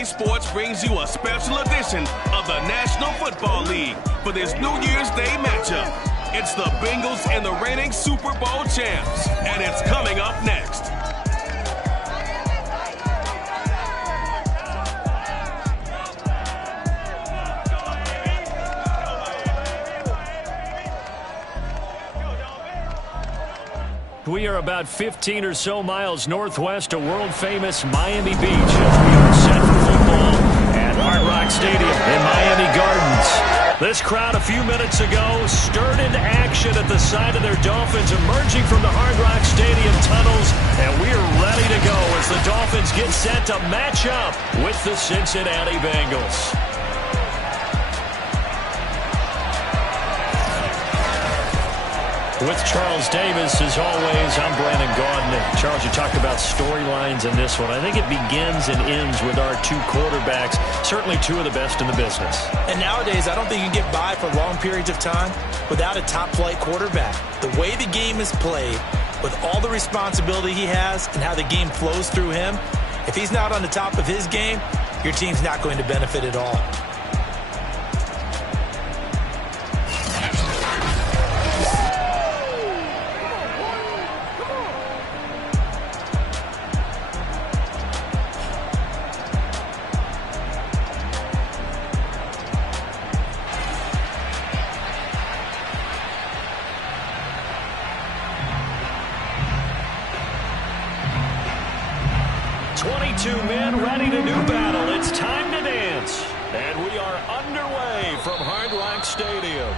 EA Sports brings you a special edition of the National Football League for this New Year's Day matchup. It's the Bengals and the reigning Super Bowl champs, and it's coming up next. We are about 15 or so miles northwest of world-famous Miami Beach as we are set for football at Hard Rock Stadium in Miami Gardens. This crowd a few minutes ago stirred into action at the side of their Dolphins emerging from the Hard Rock Stadium tunnels, and we are ready to go as the Dolphins get set to match up with the Cincinnati Bengals. With Charles Davis, as always, I'm Brandon Gaudin. Charles, you talked about storylines in this one. I think it begins and ends with our two quarterbacks, certainly two of the best in the business. And nowadays, I don't think you can get by for long periods of time without a top-flight quarterback. The way the game is played, with all the responsibility he has and how the game flows through him, if he's not on the top of his game, your team's not going to benefit at all. Men ready to do battle. It's time to dance. And we are underway from Hard Rock Stadium.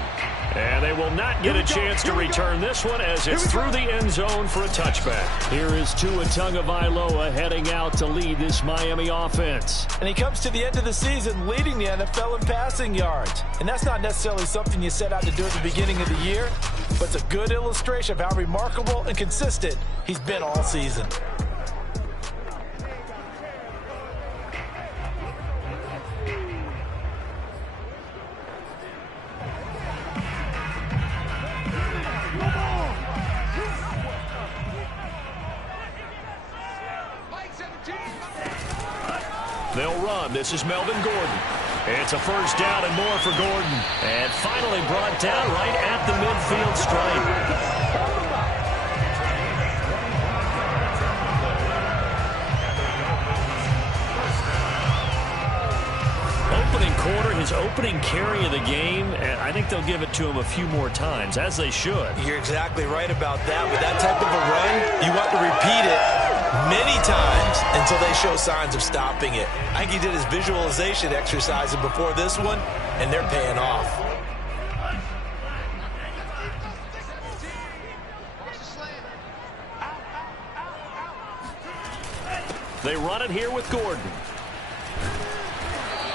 And they will not get a chance to return this one as it's through the end zone for a touchback. Here is Tua Tagovailoa heading out to lead this Miami offense. And he comes to the end of the season leading the NFL in passing yards. And that's not necessarily something you set out to do at the beginning of the year, but it's a good illustration of how remarkable and consistent he's been all season. They'll run. This is Melvin Gordon. It's a first down and more for Gordon. And finally brought down right at the midfield stripe. Opening quarter, his opening carry of the game, and I think they'll give it to him a few more times, as they should. You're exactly right about that. With that type of a run, you want to repeat it many times until they show signs of stopping it. I think he did his visualization exercises before this one, and they're paying off. They run it here with Gordon.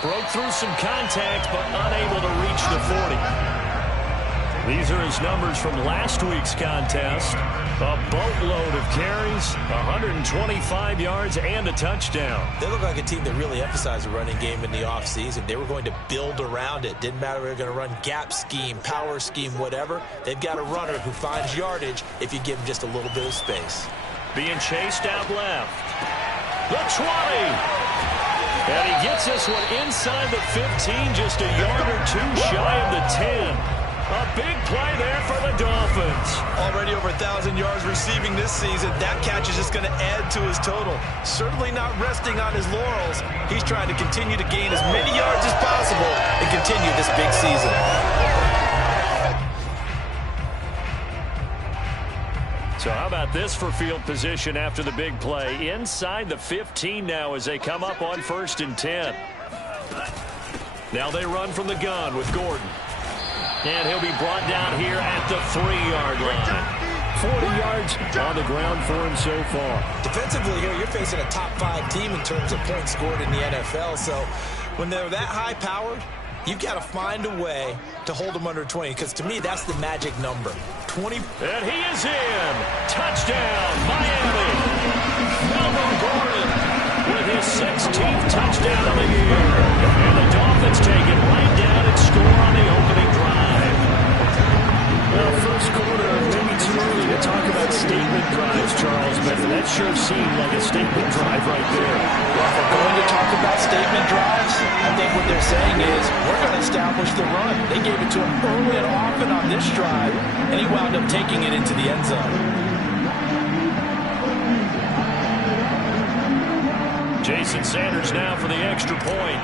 Broke through some contact, but unable to reach the 40. These are his numbers from last week's contest. A boatload of carries, 125 yards, and a touchdown. They look like a team that really emphasized the running game in the offseason. They were going to build around it. Didn't matter if they were going to run gap scheme, power scheme, whatever. They've got a runner who finds yardage if you give him just a little bit of space. Being chased out left. The 20. And he gets this one inside the 15, just a yard or two shy of the 10. A big play there for the Dolphins. Already over 1,000 yards receiving this season. That catch is just going to add to his total. Certainly not resting on his laurels. He's trying to continue to gain as many yards as possible and continue this big season. So how about this for field position after the big play? Inside the 15 now as they come up on 1st and 10. Now they run from the gun with Gordon. And he'll be brought down here at the 3-yard line. 40 yards on the ground for him so far. Defensively here, you're facing a top-5 team in terms of points scored in the NFL. So when they're that high-powered, you've got to find a way to hold them under 20, because to me, that's the magic number. 20. And he is in. Touchdown, Miami. Melvin Gordon with his 16th touchdown of the year. And the Dolphins take it right down and score on the opening drive. Well, first quarter, maybe too early to talk about statement drives, Charles, but that sure seemed like a statement drive right there. Well, if we're going to talk about statement think what they're saying is, we're going to establish the run. They gave it to him early and often on this drive, and he wound up taking it into the end zone. Jason Sanders now for the extra point.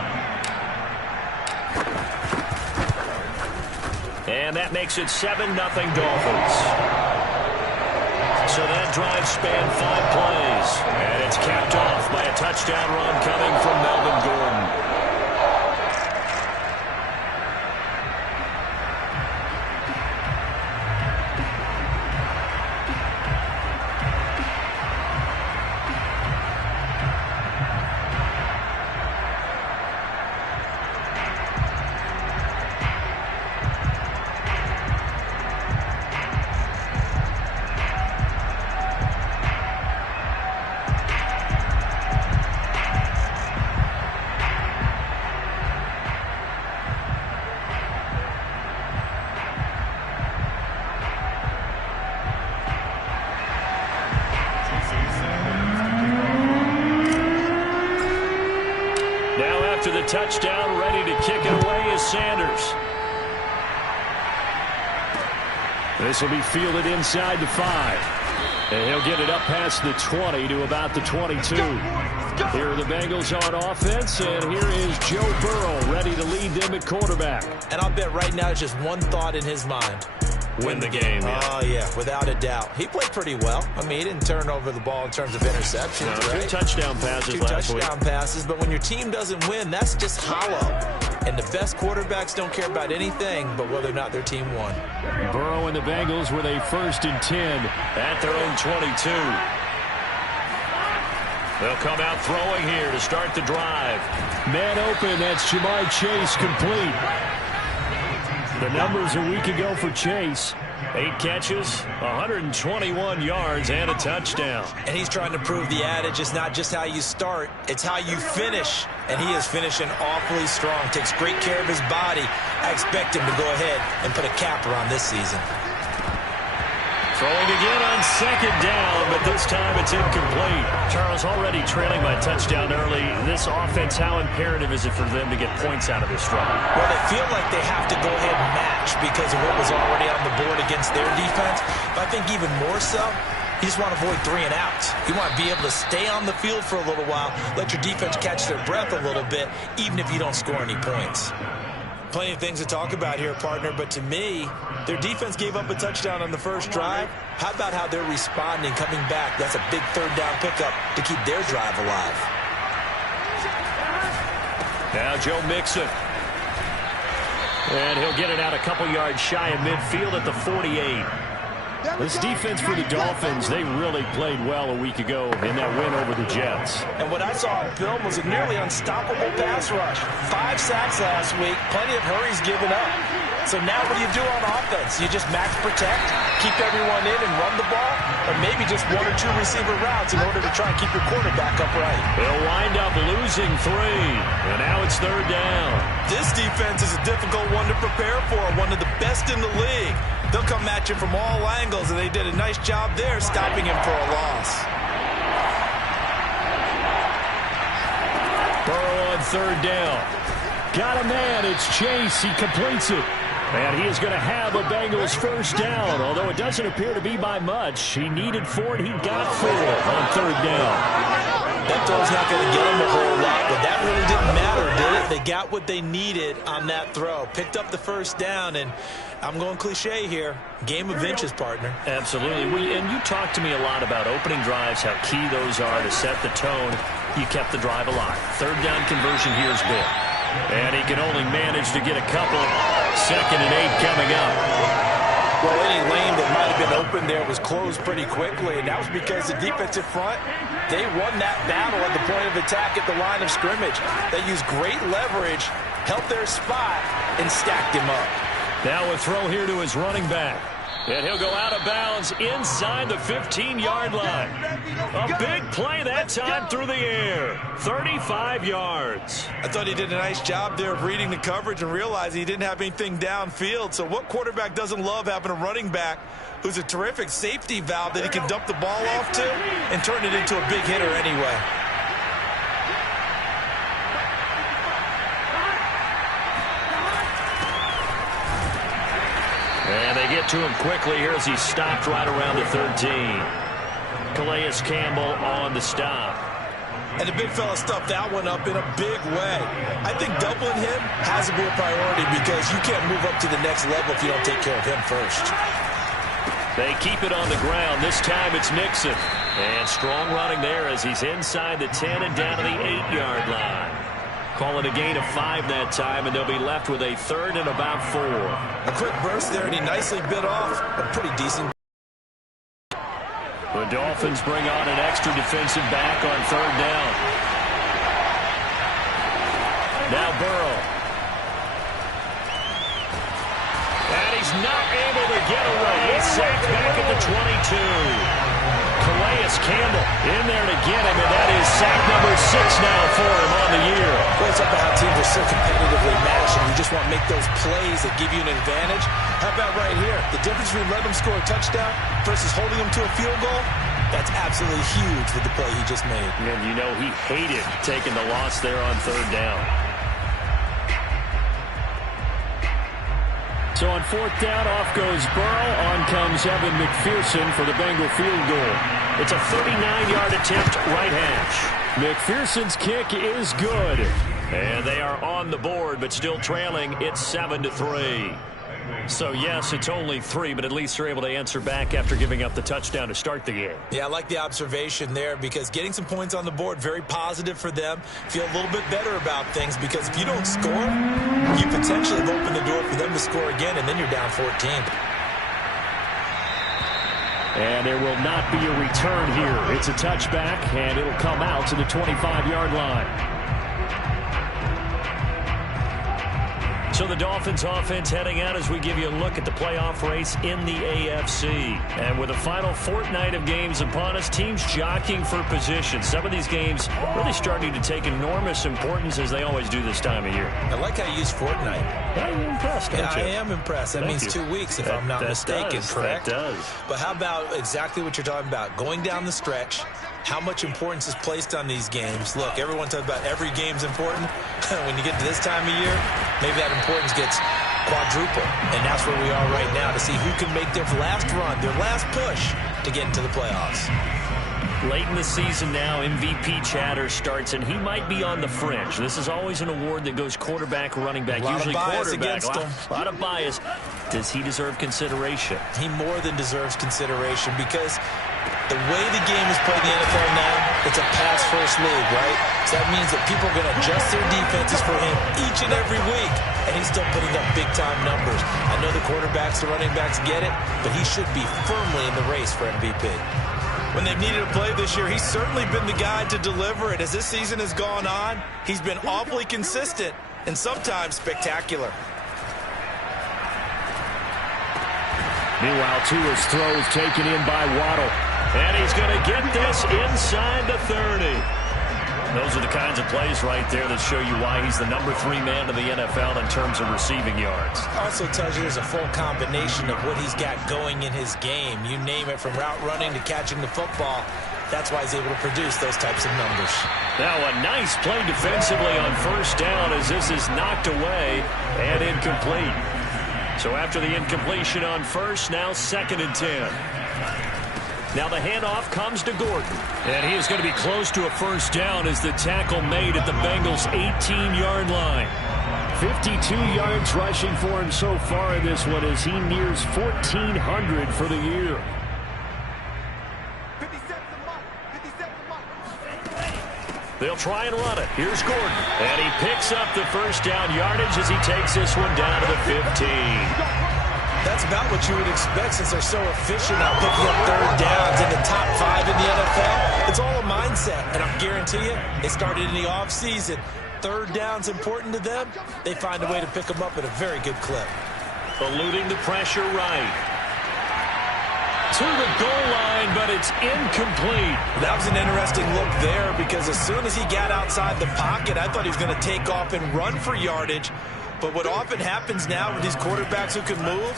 And that makes it 7-0 Dolphins. So that drive spanned 5 plays. And it's capped off by a touchdown run coming from Melvin Gordon. To the touchdown, ready to kick it away is Sanders. This will be fielded inside the 5. And he'll get it up past the 20 to about the 22. Here are the Bengals on offense, and here is Joe Burrow ready to lead them at quarterback. And I'll bet right now it's just one thought in his mind. Win the game. Oh, yeah, without a doubt. He played pretty well. I mean, he didn't turn over the ball in terms of interceptions. No, right? 2 touchdown passes last week. 2 touchdown passes, but when your team doesn't win, that's just hollow. And the best quarterbacks don't care about anything but whether or not their team won. Burrow and the Bengals with a 1st and 10 at their own 22. They'll come out throwing here to start the drive. Man open, that's Ja'Marr Chase complete. The numbers a week ago for Chase. 8 catches, 121 yards, and a touchdown. And he's trying to prove the adage is not just how you start, it's how you finish. And he is finishing awfully strong. Takes great care of his body. I expect him to go ahead and put a capper on this season. Throwing again on 2nd down, but this time it's incomplete. Charles, already trailing by touchdown early. This offense, how imperative is it for them to get points out of this drive? Well, they feel like they have to go ahead and match because of what was already on the board against their defense. But I think even more so, you just want to avoid 3 and outs. You want to be able to stay on the field for a little while, let your defense catch their breath a little bit, even if you don't score any points. Plenty of things to talk about here, partner, but to me, their defense gave up a touchdown on the first drive. How about how they're responding, coming back? That's a big 3rd down pickup to keep their drive alive. Now Joe Mixon. And he'll get it out a couple yards shy of midfield at the 48. This defense for the Dolphins, they really played well a week ago in that win over the Jets. And what I saw on film was a nearly unstoppable pass rush. 5 sacks last week, plenty of hurries given up. So now what do you do on offense? You just max protect, keep everyone in and run the ball, or maybe just 1 or 2 receiver routes in order to try and keep your quarterback upright. They'll wind up losing 3, and now it's 3rd down. This defense is a difficult one to prepare for, one of the best in the league. They'll come at you from all angles, and they did a nice job there stopping him for a loss. Burrow on 3rd down. Got a man, it's Chase, he completes it. And he is going to have a Bengals 1st down, although it doesn't appear to be by much. He needed 4, and he got 4 on 3rd down. That throw's not going to get him a whole lot, but that really didn't matter, did it? They got what they needed on that throw. Picked up the 1st down, and I'm going cliche here. Game of inches, partner. Absolutely. And you talked to me a lot about opening drives, how key those are to set the tone. You kept the drive alive. 3rd down conversion here is big. And he can only manage to get a couple. 2nd and 8 coming up. Well, any lane that might have been open there was closed pretty quickly, and that was because the defensive front, they won that battle at the point of attack at the line of scrimmage. They used great leverage, held their spot, and stacked him up. Now a throw here to his running back. And he'll go out of bounds inside the 15-yard line. A big play that time through the air. 35 yards. I thought he did a nice job there of reading the coverage and realizing he didn't have anything downfield. So what quarterback doesn't love having a running back who's a terrific safety valve that he can dump the ball off to and turn it into a big hitter anyway? get to him quickly here as he's stopped right around the 13. Calais Campbell on the stop. And the big fella stuffed that one up in a big way. I think doubling him has to be a priority because you can't move up to the next level if you don't take care of him first. They keep it on the ground. This time it's Nixon. And strong running there as he's inside the 10 and down to the 8-yard line. Calling a gain of 5 that time, and they'll be left with a 3rd and about 4. A quick burst there, and he nicely bit off a pretty decent. The Dolphins bring on an extra defensive back on 3rd down. Now Burrow. And he's not able to get away. Sacked back at the 22. Calais Campbell in there to get him, and that is sack number 6 now for him on the year. Well, it's up to how teams are so competitively matched, and you just want to make those plays that give you an advantage. How about right here? The difference between letting them score a touchdown versus holding them to a field goal, that's absolutely huge with the play he just made. And you know he hated taking the loss there on 3rd down. So on 4th down, off goes Burrow. On comes Evan McPherson for the Bengal field goal. It's a 39-yard attempt, right hash. McPherson's kick is good. And they are on the board, but still trailing. It's 7-3. So, yes, it's only 3, but at least they're able to answer back after giving up the touchdown to start the game. Yeah, I like the observation there because getting some points on the board, very positive for them. Feel a little bit better about things because if you don't score, you potentially have opened the door for them to score again, and then you're down 14. And there will not be a return here. It's a touchback, and it'll come out to the 25-yard line. So the Dolphins offense heading out as we give you a look at the playoff race in the AFC. And with the final fortnight of games upon us, teams jockeying for position. Some of these games really starting to take enormous importance as they always do this time of year. I like how you use fortnight. Yeah, you're impressed, don't you? I am impressed. That means 2 weeks if I'm not mistaken, correct? That does. But how about exactly what you're talking about? Going down the stretch, how much importance is placed on these games. Look, everyone talks about every game's important. When you get to this time of year, maybe that importance gets quadruple. And that's where we are right now to see who can make their last run, their last push to get into the playoffs. Late in the season now, MVP chatter starts, and he might be on the fringe. This is always an award that goes quarterback, running back, usually quarterback. A lot of bias. Does he deserve consideration? He more than deserves consideration because the way the game is played in the NFL now, it's a pass-first league, right? So that means that people are going to adjust their defenses for him each and every week, and he's still putting up big-time numbers. I know the quarterbacks, the running backs get it, but he should be firmly in the race for MVP. When they've needed a play this year, he's certainly been the guy to deliver it. As this season has gone on, he's been awfully consistent and sometimes spectacular. Meanwhile, Tua's throw is taken in by Waddle. And he's going to get this inside the 30. Those are the kinds of plays right there that show you why he's the number 3 man in the NFL in terms of receiving yards. Also tells you there's a full combination of what he's got going in his game. You name it, from route running to catching the football. That's why he's able to produce those types of numbers. Now a nice play defensively on 1st down as this is knocked away and incomplete. So after the incompletion on 1st, now 2nd and 10. Now the handoff comes to Gordon. And he is going to be close to a 1st down as the tackle made at the Bengals' 18-yard line. 52 yards rushing for him so far in this one as he nears 1,400 for the year. They'll try and run it. Here's Gordon. And he picks up the 1st down yardage as he takes this one down to the 15. That's about what you would expect since they're so efficient at picking up 3rd downs in the top 5 in the NFL. It's all a mindset, and I guarantee you, it started in the offseason. 3rd down's important to them. They find a way to pick them up at a very good clip. Eluding the pressure right. To the goal line, but it's incomplete. That was an interesting look there because as soon as he got outside the pocket, I thought he was going to take off and run for yardage. But what often happens now with these quarterbacks who can move,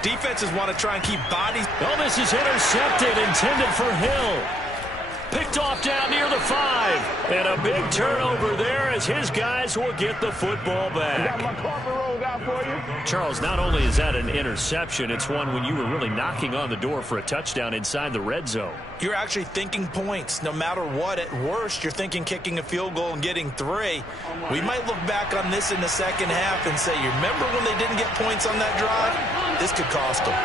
defenses want to try and keep bodies. Oh, this is intercepted, intended for Hill. Picked off down near the 5. And a big turnover there as his guys will get the football back. Charles, not only is that an interception, it's one when you were really knocking on the door for a touchdown inside the red zone. You're actually thinking points. No matter what, at worst, you're thinking kicking a field goal and getting 3. We might look back on this in the second half and say, you remember when they didn't get points on that drive? This could cost them.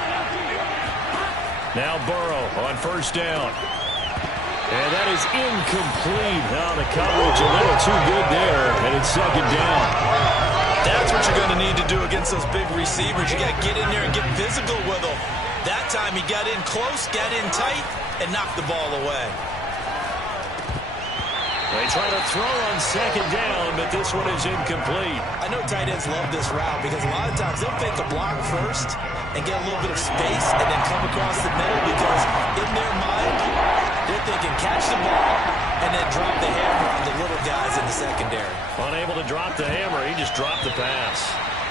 Now Burrow on first down. And that is incomplete. Now the coverage a little too good there, and it's second down. That's what you're going to need to do against those big receivers. You got to get in there and get physical with them. That time he got in close, got in tight, and knocked the ball away. They try to throw on second down, but this one is incomplete. I know tight ends love this route because a lot of times they'll fake a block first and get a little bit of space and then come across the middle because in their mind, they're thinking catch the ball and then drop the hammer on the little guys in the secondary. Unable to drop the hammer, he just dropped the pass.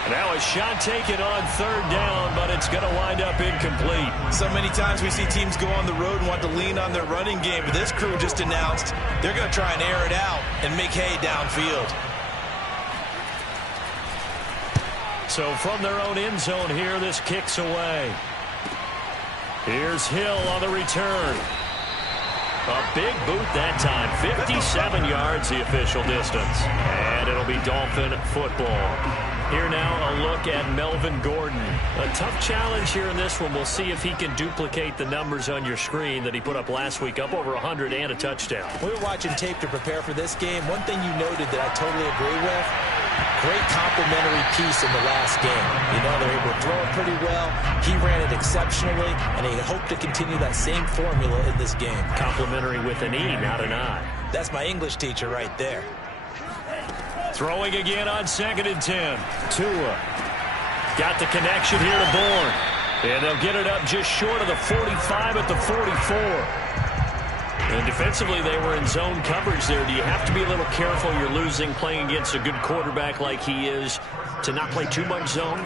Now a shot taken on third down, but it's going to wind up incomplete. So many times we see teams go on the road and want to lean on their running game, but this crew just announced they're going to try and air it out and make hay downfield. So from their own end zone here, this kicks away. Here's Hill on the return. A big boot that time, 57 yards the official distance. And it'll be Dolphin football. Here now a look at Melvin Gordon. A tough challenge here in this one. We'll see if he can duplicate the numbers on your screen that he put up last week, up over 100 and a touchdown. We were watching tape to prepare for this game. One thing you noted that I totally agree with, great complimentary piece in the last game. You know, they're able to throw it pretty well. He ran it exceptionally, and he hoped to continue that same formula in this game. Complimentary with an E, not an I. That's my English teacher right there. Throwing again on 2nd and 10. Tua got the connection here to Bourne. And they'll get it up just short of the 45 at the 44. And defensively, they were in zone coverage there. Do you have to be a little careful? You're losing playing against a good quarterback like he is to not play too much zone?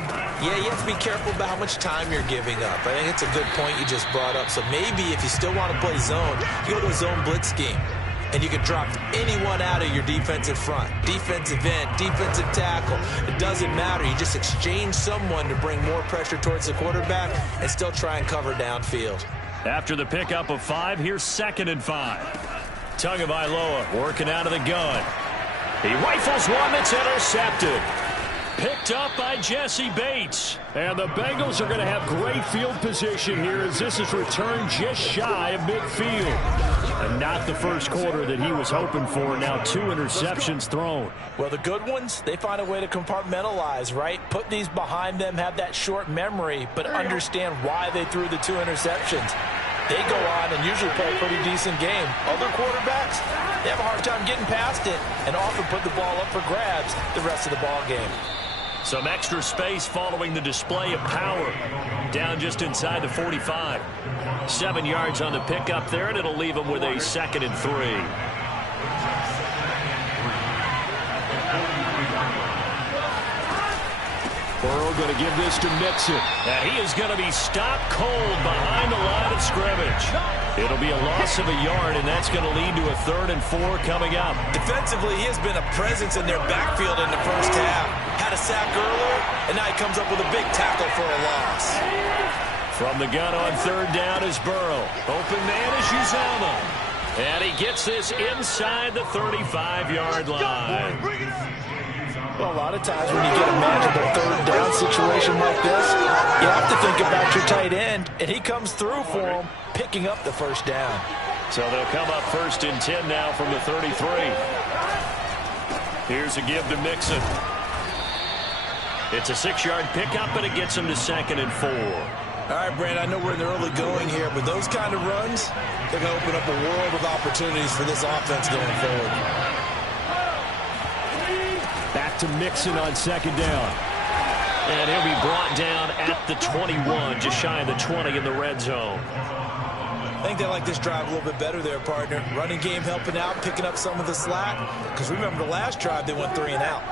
Yeah, you have to be careful about how much time you're giving up. I think it's a good point you just brought up. So maybe if you still want to play zone, you go to a zone blitz scheme. And you can drop anyone out of your defensive front. Defensive end, defensive tackle. It doesn't matter. You just exchange someone to bring more pressure towards the quarterback and still try and cover downfield. After the pickup of 5, here's 2nd and 5. Tagovailoa working out of the gun. He rifles one that's intercepted. Picked up by Jesse Bates. And the Bengals are going to have great field position here as this is returned just shy of midfield. And not the first quarter that he was hoping for. Now 2 interceptions thrown. Well, the good ones, they find a way to compartmentalize, right? Put these behind them, have that short memory, but understand why they threw the 2 interceptions. They go on and usually play a pretty decent game. Other quarterbacks, they have a hard time getting past it and often put the ball up for grabs the rest of the ball game. Some extra space following the display of power. Down just inside the 45. 7 yards on the pickup there, and it'll leave them with a 2nd and 3. Burrow going to give this to Mixon. Now he is going to be stopped cold behind the line of scrimmage. It'll be a loss of a yard, and that's going to lead to a 3rd and 4 coming up. Defensively, he has been a presence in their backfield in the first half. Had a sack earlier, and now he comes up with a big tackle for a loss. From the gun on 3rd down is Burrow. Open man is Uzomah. And he gets this inside the 35-yard line. Well, a lot of times when you get a manageable 3rd down situation like this, you have to think about your tight end, and he comes through for him, picking up the 1st down. So they'll come up 1st and 10 now from the 33. Here's a give to Mixon. It's a 6-yard pickup, but it gets him to 2nd and 4. All right, Brandon, I know we're in the early going here, but those kind of runs, they're going to open up a world of opportunities for this offense going forward. Back to Mixon on 2nd down. And he'll be brought down at the 21, just shy of the 20 in the red zone. I think they like this drive a little bit better there, partner. Running game helping out, picking up some of the slack. Because remember the last drive, they went 3 and out.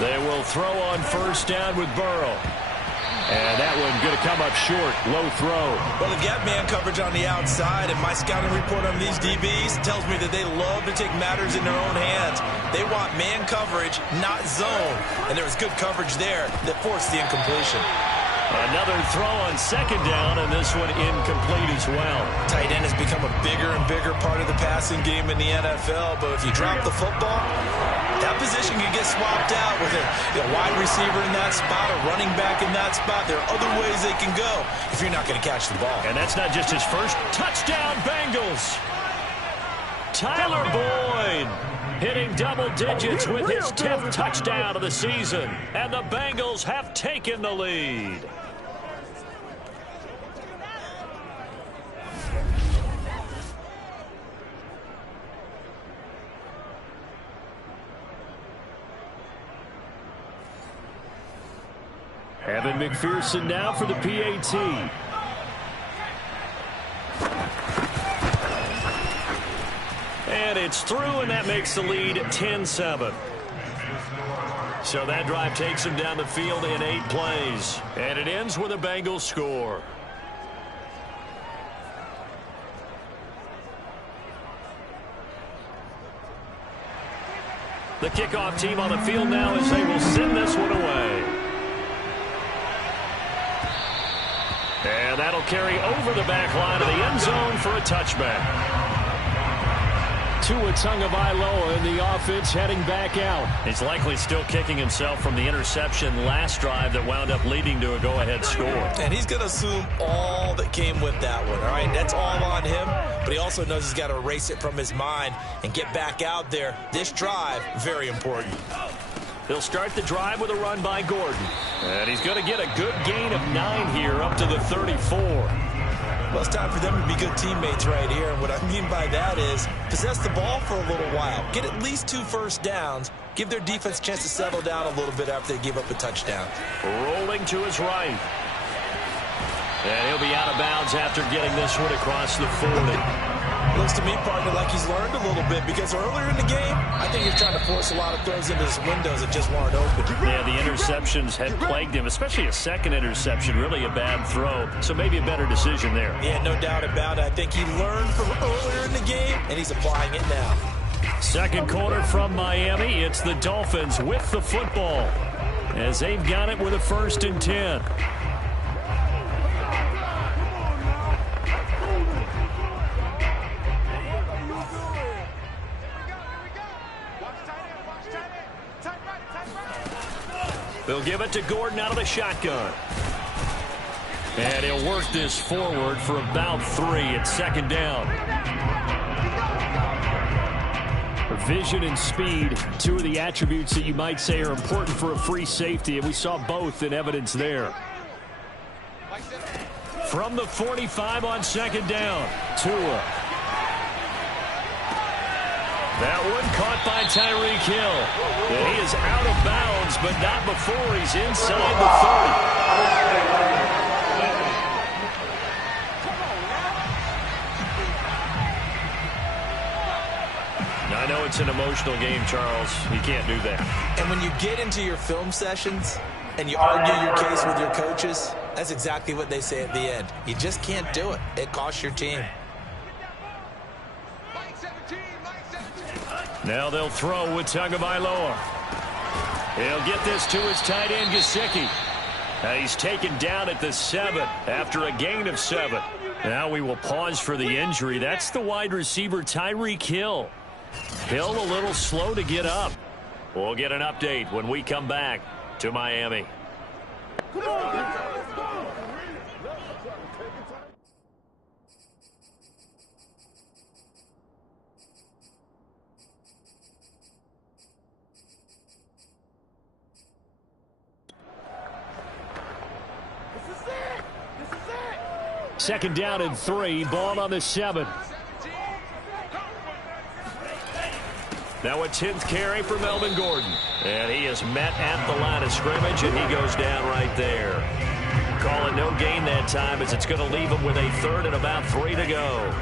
They will throw on 1st down with Burrow. And that one going to come up short. Low throw. Well, they've got man coverage on the outside, and my scouting report on these DBs tells me that they love to take matters in their own hands. They want man coverage, not zone. And there was good coverage there that forced the incompletion. Another throw on second down, and this one incomplete as well. Tight end has become a bigger and bigger part of the passing game in the NFL, but if you drop the football, that position can get swapped out with a wide receiver in that spot, a running back in that spot. There are other ways they can go if you're not going to catch the ball. And that's not just his first touchdown, Bengals. Tyler Boyd hitting double digits with his 10th touchdown of the season. And the Bengals have taken the lead. Evan McPherson now for the PAT. And it's through, and that makes the lead 10-7. So that drive takes him down the field in 8 plays. And it ends with a Bengals score. The kickoff team on the field now as they will send this one away. And that'll carry over the back line of the end zone for a touchback. Tua Tagovailoa in the offense heading back out. He's likely still kicking himself from the interception last drive that wound up leading to a go-ahead score. And he's going to assume all that came with that one, all right? That's all on him, but he also knows he's got to erase it from his mind and get back out there. This drive, very important. He'll start the drive with a run by Gordon. And he's going to get a good gain of 9 here up to the 34. Well, it's time for them to be good teammates right here. And what I mean by that is possess the ball for a little while. Get at least 2 first downs. Give their defense a chance to settle down a little bit after they give up a touchdown. Rolling to his right. And he'll be out of bounds after getting this one across the 40. Looks to me, partner, like he's learned a little bit because earlier in the game, I think he's trying to force a lot of throws into his windows that just weren't open. Yeah, the interceptions had plagued him, especially a second interception, really a bad throw. So maybe a better decision there. Yeah, no doubt about it. I think he learned from earlier in the game, and he's applying it now. Second quarter from Miami. It's the Dolphins with the football as they've got it with a 1st and 10. They'll give it to Gordon out of the shotgun. And he'll work this forward for about 3 at 2nd down. Vision and speed, 2 of the attributes that you might say are important for a free safety, and we saw both in evidence there. From the 45 on 2nd down, Tua. That one caught by Tyreek Hill. And he is out of bounds, but not before he's inside the 30. I know it's an emotional game, Charles. You can't do that. And when you get into your film sessions and you argue your case with your coaches, that's exactly what they say at the end. You just can't do it. It costs your team. Now they'll throw with Tagovailoa. He'll get this to his tight end, Gesicki. He's taken down at the 7 after a gain of 7. Now we will pause for the injury. That's the wide receiver, Tyreek Hill. Hill a little slow to get up. We'll get an update when we come back to Miami. Second down and 3, ball on the 7. Now a 10th carry for Melvin Gordon. And he is met at the line of scrimmage, and he goes down right there. Call it no gain that time as it's going to leave him with a 3rd and about 3 to go.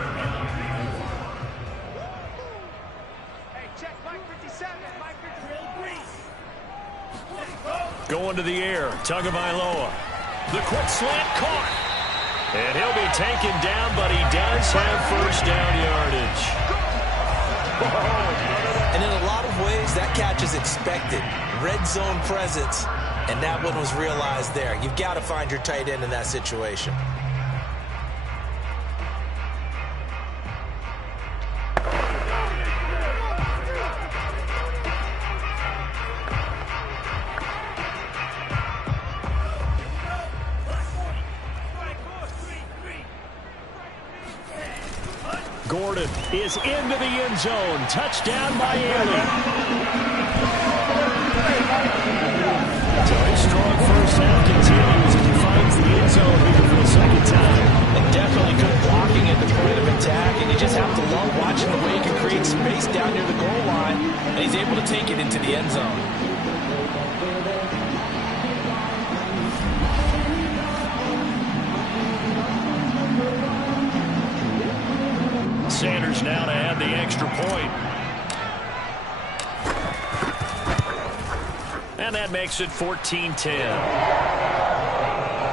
Going to the air, Tagovailoa. The quick slant caught. And he'll be taken down, but he does have first down yardage. And in a lot of ways, that catch is expected. Red zone presence, and that one was realized there. You've got to find your tight end in that situation. Gordon is into the end zone. Touchdown, Miami. So his strong first half continues as he finds the end zone here for the second time. And definitely good blocking at the point of attack, and you just have to love watching the way he can create space down near the goal line, and he's able to take it into the end zone. Sanders now to add the extra point. And that makes it 14-10.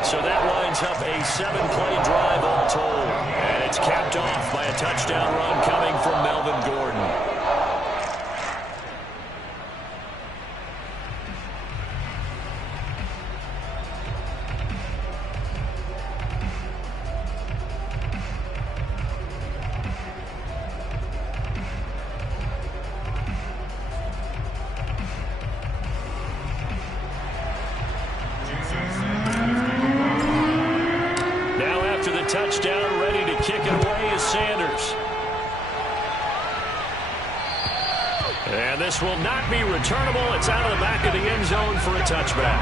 So that lines up a 7-play drive all told. And it's capped off by a touchdown run coming from Melvin Gordon. Touchdown, ready to kick it away is Sanders. And this will not be returnable. It's out of the back of the end zone for a touchback.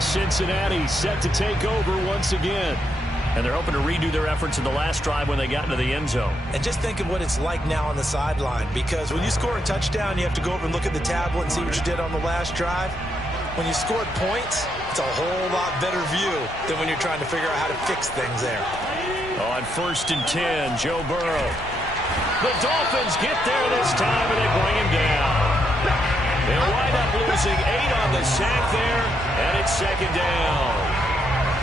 Cincinnati set to take over once again. And they're hoping to redo their efforts in the last drive when they got into the end zone. And just think of what it's like now on the sideline, because when you score a touchdown, you have to go over and look at the tablet and see what you did on the last drive. When you scored points, it's a whole lot better view than when you're trying to figure out how to fix things there. On 1st and 10, Joe Burrow. The Dolphins get there this time, and they bring him down. They'll wind up losing 8 on the sack there, and it's second down.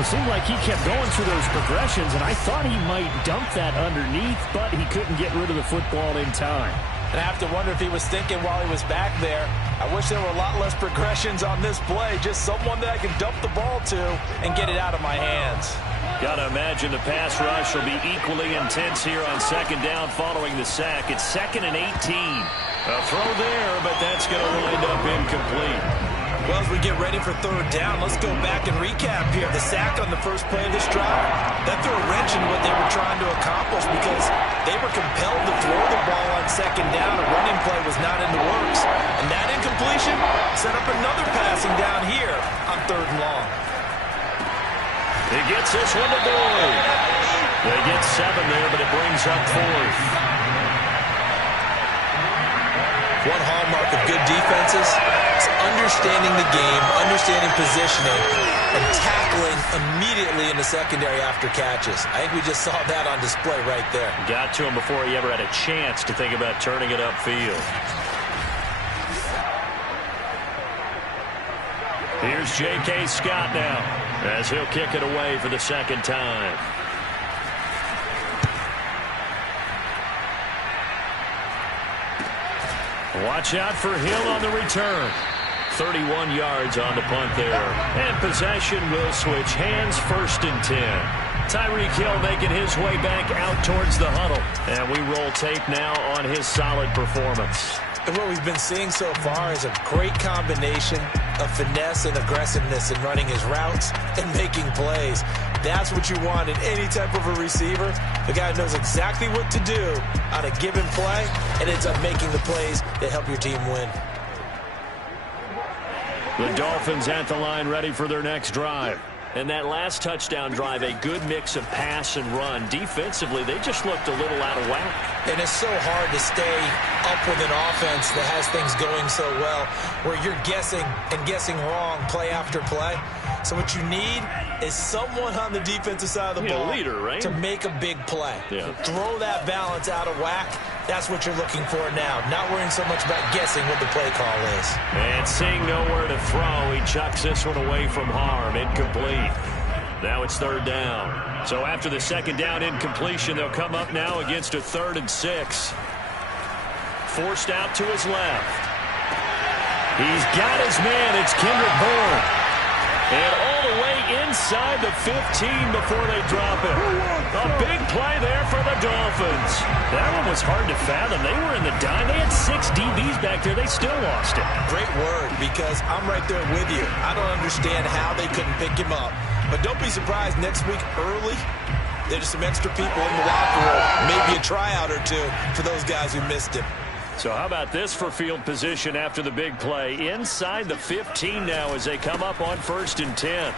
It seemed like he kept going through those progressions, and I thought he might dump that underneath, but he couldn't get rid of the football in time. And I have to wonder if he was thinking while he was back there, I wish there were a lot less progressions on this play. Just someone that I can dump the ball to and get it out of my hands. Got to imagine the pass rush will be equally intense here on second down following the sack. It's 2nd and 18. A throw there, but that's going to wind up incomplete. Well, as we get ready for third down, let's go back and recap here. The sack on the first play of this drive, that threw a wrench in what they were trying to accomplish because they were compelled to throw the ball on second down. A running play was not in the works. And that incompletion set up another passing down here on 3rd and long. He gets this one to Boyd. They get 7 there, but it brings up 4th. One hallmark of good defenses is understanding the game, understanding positioning, and tackling immediately in the secondary after catches. I think we just saw that on display right there. Got to him before he ever had a chance to think about turning it upfield. Here's J.K. Scott now as he'll kick it away for the second time. Watch out for Hill on the return. 31 yards on the punt there. And possession will switch hands, 1st and 10. Tyreek Hill making his way back out towards the huddle. And we roll tape now on his solid performance. And what we've been seeing so far is a great combination of finesse and aggressiveness in running his routes and making plays. That's what you want in any type of a receiver. The guy knows exactly what to do on a given play and ends up making the plays that help your team win. The Dolphins at the line ready for their next drive. And that last touchdown drive, a good mix of pass and run. Defensively, they just looked a little out of whack. And it's so hard to stay up with an offense that has things going so well, where you're guessing and guessing wrong play after play. So what you need is someone on the defensive side of the ball leader, right? to make a big play. Yeah. Throw that balance out of whack, That's what you're looking for now. Not worrying so much about guessing what the play call is. And seeing nowhere to throw, he chucks this one away from harm. Incomplete. Now it's third down. So after the second down incompletion, they'll come up now against a 3rd and 6. Forced out to his left. He's got his man. It's Kendrick Bourne. And all the way inside the 15 before they drop it. A big play there for the Dolphins. That one was hard to fathom. They were in the dime. They had 6 DBs back there. They still lost it. Great word, because I'm right there with you. I don't understand how they couldn't pick him up. But don't be surprised next week early, there's some extra people in the locker room. Maybe a tryout or two for those guys who missed him. So how about this for field position after the big play? Inside the 15 now as they come up on 1st and 10.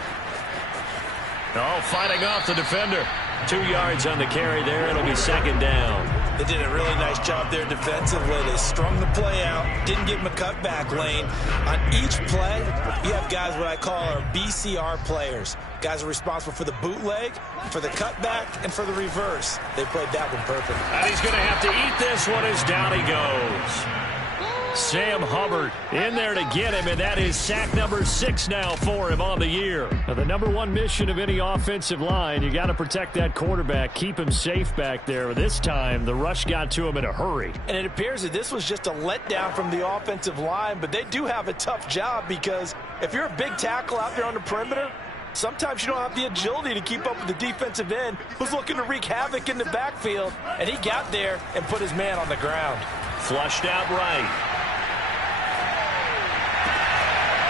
Oh, fighting off the defender. 2 yards on the carry there. It'll be 2nd down. They did a really nice job there defensively. They strung the play out, didn't give him a cutback lane. On each play, you have guys what I call our BCR players. Guys are responsible for the bootleg, for the cutback, and for the reverse. They played that one perfect. And he's going to have to eat this one as down he goes. Sam Hubbard in there to get him, and that is sack number 6 now for him on the year. Now, the number 1 mission of any offensive line, you got to protect that quarterback, keep him safe back there. This time, the rush got to him in a hurry. And it appears that this was just a letdown from the offensive line, but they do have a tough job because if you're a big tackle out there on the perimeter, sometimes you don't have the agility to keep up with the defensive end who's looking to wreak havoc in the backfield, and he got there and put his man on the ground. Flushed out right.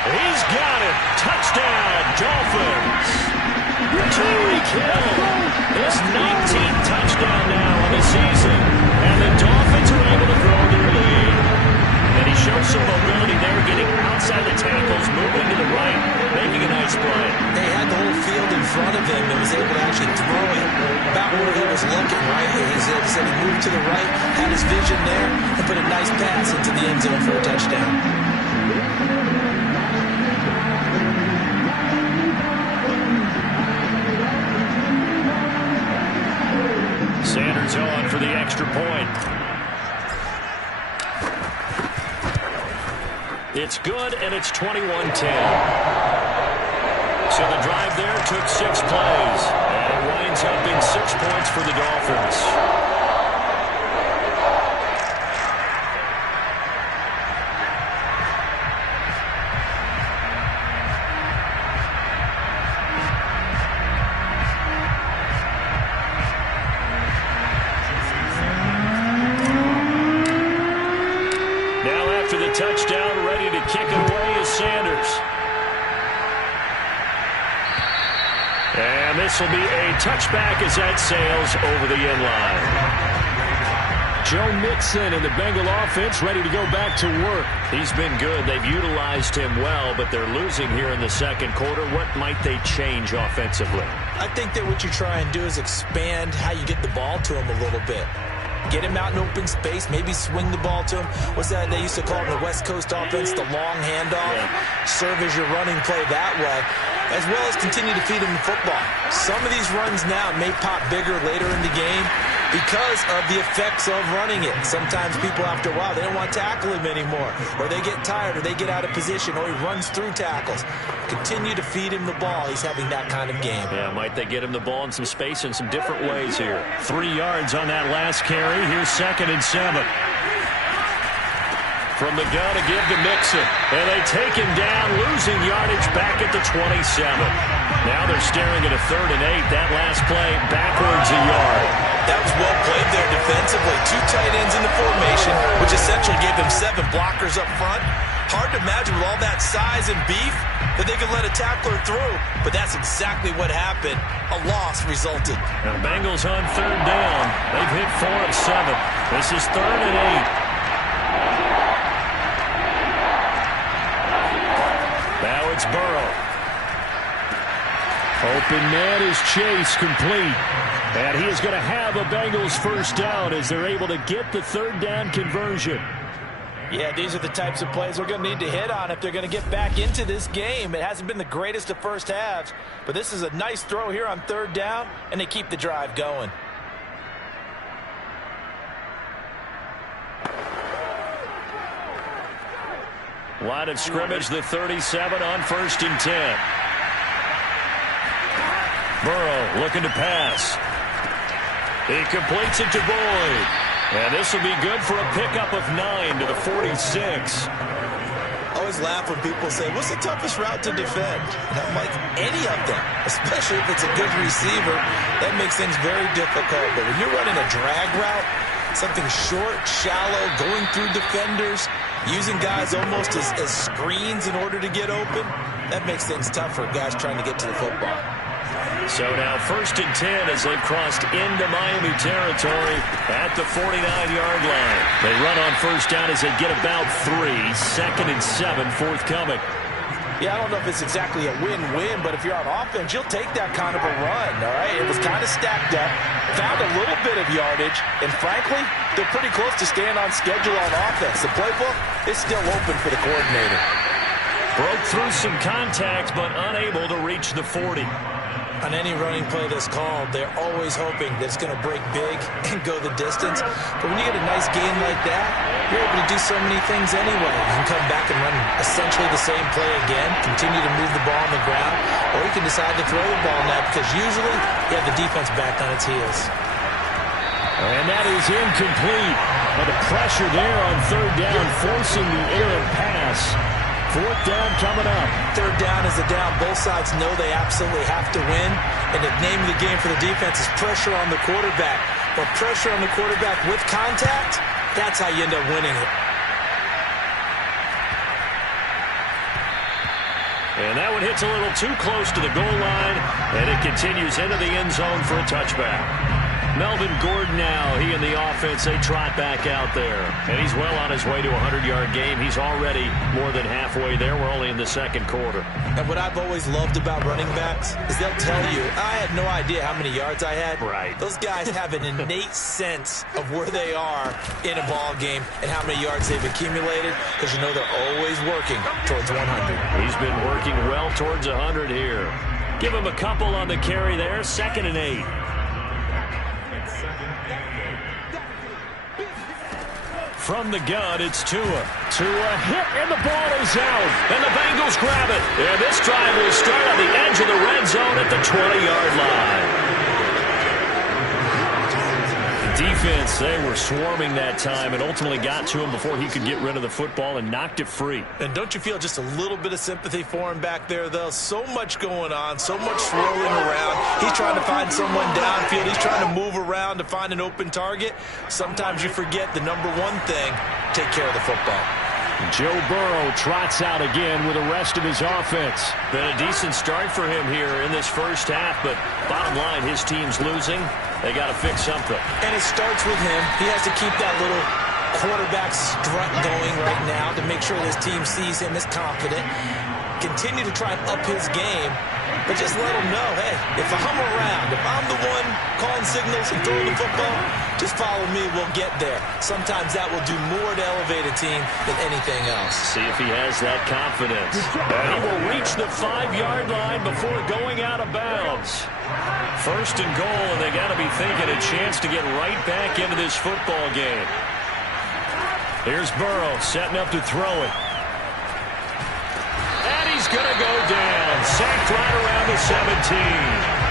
He's got it. Touchdown, Dolphins. Tyreek Hill. His 19th touchdown now on the season. And the Dolphins are able to grow their lead. And he shows some mobility there, getting outside the tackles, moving to the right, making a nice play. They had the whole field in front of him and was able to actually throw it about where he was looking, right? He said he moved to the right, had his vision there, and put a nice pass into the end zone for a touchdown. Sanders on for the extra point. It's good, and it's 21-10. So the drive there took 6 plays, and it winds up in 6 points for the Dolphins. Touchdown, ready to kick it away is Sanders. And this will be a touchback as that sails over the end line. Joe Mixon and the Bengal offense ready to go back to work. He's been good. They've utilized him well, but they're losing here in the second quarter. What might they change offensively? I think that what you try and do is expand how you get the ball to him a little bit. Get him out in open space, maybe swing the ball to him. What's that they used to call in the West Coast offense, the long handoff? Yeah. Serve as your running play that way, as well as continue to feed him the football. Some of these runs now may pop bigger later in the game because of the effects of running it. Sometimes people, after a while, they don't want to tackle him anymore, or they get tired, or they get out of position, or he runs through tackles. Continue to feed him the ball. He's having that kind of game. Yeah, might they get him the ball in some space in some different ways here. 3 yards on that last carry. Here's 2nd and 7. From the gun to give to Mixon. And they take him down, losing yardage back at the 27. Now they're staring at a 3rd and 8. That last play backwards a yard. That was well played there defensively. 2 tight ends in the formation, which essentially gave them 7 blockers up front. Hard to imagine with all that size and beef that they could let a tackler through, but that's exactly what happened. A loss resulted. Now Bengals on 3rd down. They've hit 4 of 7. This is 3rd and 8. Now it's Burrow. Open man is Chase, complete. And he is going to have a Bengals first down as they're able to get the 3rd down conversion. Yeah, these are the types of plays we're going to need to hit on if they're going to get back into this game. It hasn't been the greatest of first halves, but this is a nice throw here on 3rd down, and they keep the drive going. Line of scrimmage, the 37 on 1st and 10. Burrow looking to pass. He completes it to Boyd. And this will be good for a pickup of 9 to the 46. I always laugh when people say, what's the toughest route to defend? And I'm like, any of them, especially if it's a good receiver. That makes things very difficult. But when you're running a drag route, something short, shallow, going through defenders, using guys almost as screens in order to get open, that makes things tough for guys trying to get to the football. So now 1st and 10 as they've crossed into Miami territory at the 49-yard line. They run on 1st down as they get about 3. 2nd and 7 forthcoming. Yeah, I don't know if it's exactly a win-win, but if you're on offense, you'll take that kind of a run, all right? It was kind of stacked up, found a little bit of yardage, and frankly, they're pretty close to staying on schedule on offense. The playbook is still open for the coordinator. Broke through some contact, but unable to reach the 40. On any running play that's called, they're always hoping that it's going to break big and go the distance. But when you get a nice gain like that, you're able to do so many things anyway. You can come back and run essentially the same play again, continue to move the ball on the ground, or you can decide to throw the ball now because usually you have the defense back on its heels. And that is incomplete. But the pressure there on 3rd down, forcing the errant pass. 4th down coming up. 3rd down is a down. Both sides know they absolutely have to win. And the name of the game for the defense is pressure on the quarterback. But pressure on the quarterback with contact, that's how you end up winning it. And that one hits a little too close to the goal line. And it continues into the end zone for a touchback. Melvin Gordon now, he and the offense, they trot back out there. And he's well on his way to a 100-yard game. He's already more than halfway there. We're only in the 2nd quarter. And what I've always loved about running backs is they'll tell you, I had no idea how many yards I had. Right. Those guys have an innate sense of where they are in a ball game and how many yards they've accumulated because you know they're always working towards 100. He's been working well towards 100 here. Give him a couple on the carry there. 2nd and 8. From the gun, it's Tua. Tua hit, and the ball is out. And the Bengals grab it. And this drive will start on the edge of the red zone at the 20-yard line. Defense, they were swarming that time and ultimately got to him before he could get rid of the football and knocked it free. And don't you feel just a little bit of sympathy for him back there, though? So much going on, so much swirling around. He's trying to find someone downfield. He's trying to move around to find an open target. Sometimes you forget the number one thing, take care of the football. Joe Burrow trots out again with the rest of his offense. Been a decent start for him here in this first half, but bottom line, his team's losing. They got to fix something. And it starts with him. He has to keep that little quarterback strut going right now to make sure his team sees him as confident. Continue to try and up his game, but just let him know, hey, if I'm around, if I'm the one calling signals and throwing the football, just follow me, we'll get there. Sometimes that will do more to elevate a team than anything else. See if he has that confidence. And he will reach the 5-yard line before going out of bounds. 1st and goal, and they got to be thinking a chance to get right back into this football game. Here's Burrow setting up to throw it. And he's going to go down. Sacked right around the 17.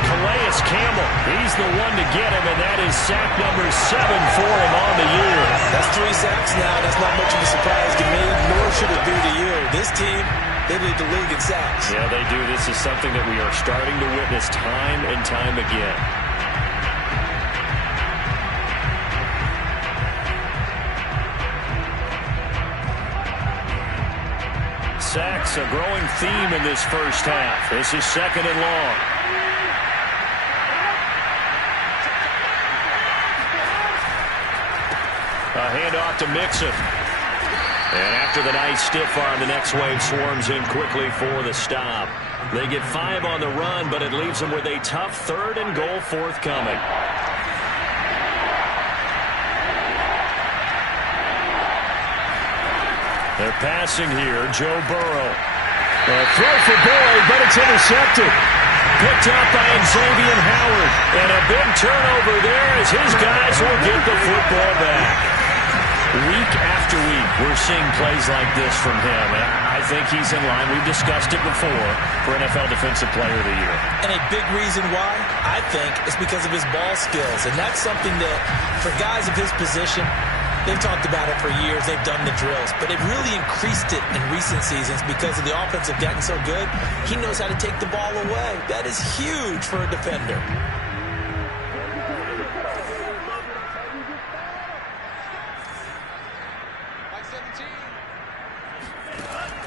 Calais Campbell, he's the one to get him, and that is sack number 7 for him on the year. That's 3 sacks now. That's not much of a surprise to me, nor should it be to you. This team, they lead the league in sacks. Yeah, they do. This is something that we are starting to witness time and time again. Sacks, a growing theme in this first half. This is 2nd and long. A handoff to Mixon. And after the nice stiff arm, the next wave swarms in quickly for the stop. They get 5 on the run, but it leaves them with a tough 3rd and goal forthcoming. They're passing here. Joe Burrow. A throw for Boyd, but it's intercepted. Picked up by Xavier Howard. And a big turnover there as his guys will get the football back. Week after week, we're seeing plays like this from him, and I think he's in line. We've discussed it before for NFL Defensive Player of the Year. And a big reason why, I think, is because of his ball skills. And that's something that, for guys of his position, they've talked about it for years. They've done the drills. But they've really increased it in recent seasons because of the offense have gotten so good. He knows how to take the ball away. That is huge for a defender.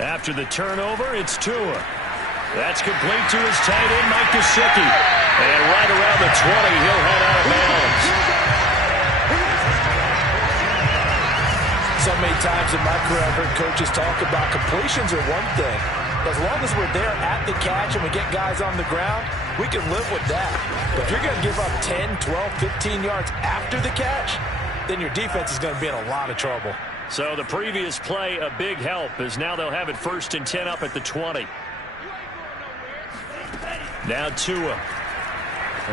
After the turnover, it's Tua. That's complete to his tight end, Mike Gesicki. And right around the 20, he'll head out of bounds. So many times in my career, I've heard coaches talk about completions are one thing. As long as we're there at the catch and we get guys on the ground, we can live with that. But if you're going to give up 10, 12, 15 yards after the catch, then your defense is going to be in a lot of trouble. So the previous play, a big help, as now they'll have it 1st and 10 up at the 20. Now Tua.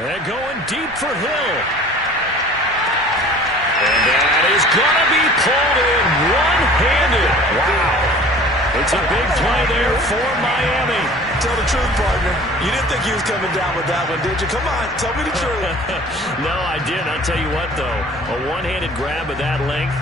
They're going deep for Hill. And that is going to be pulled in one-handed. Wow. It's a big play there for Miami. Tell the truth, partner. You didn't think he was coming down with that one, did you? Come on, tell me the truth. No, I didn't. I'll tell you what, though. A one-handed grab of that length.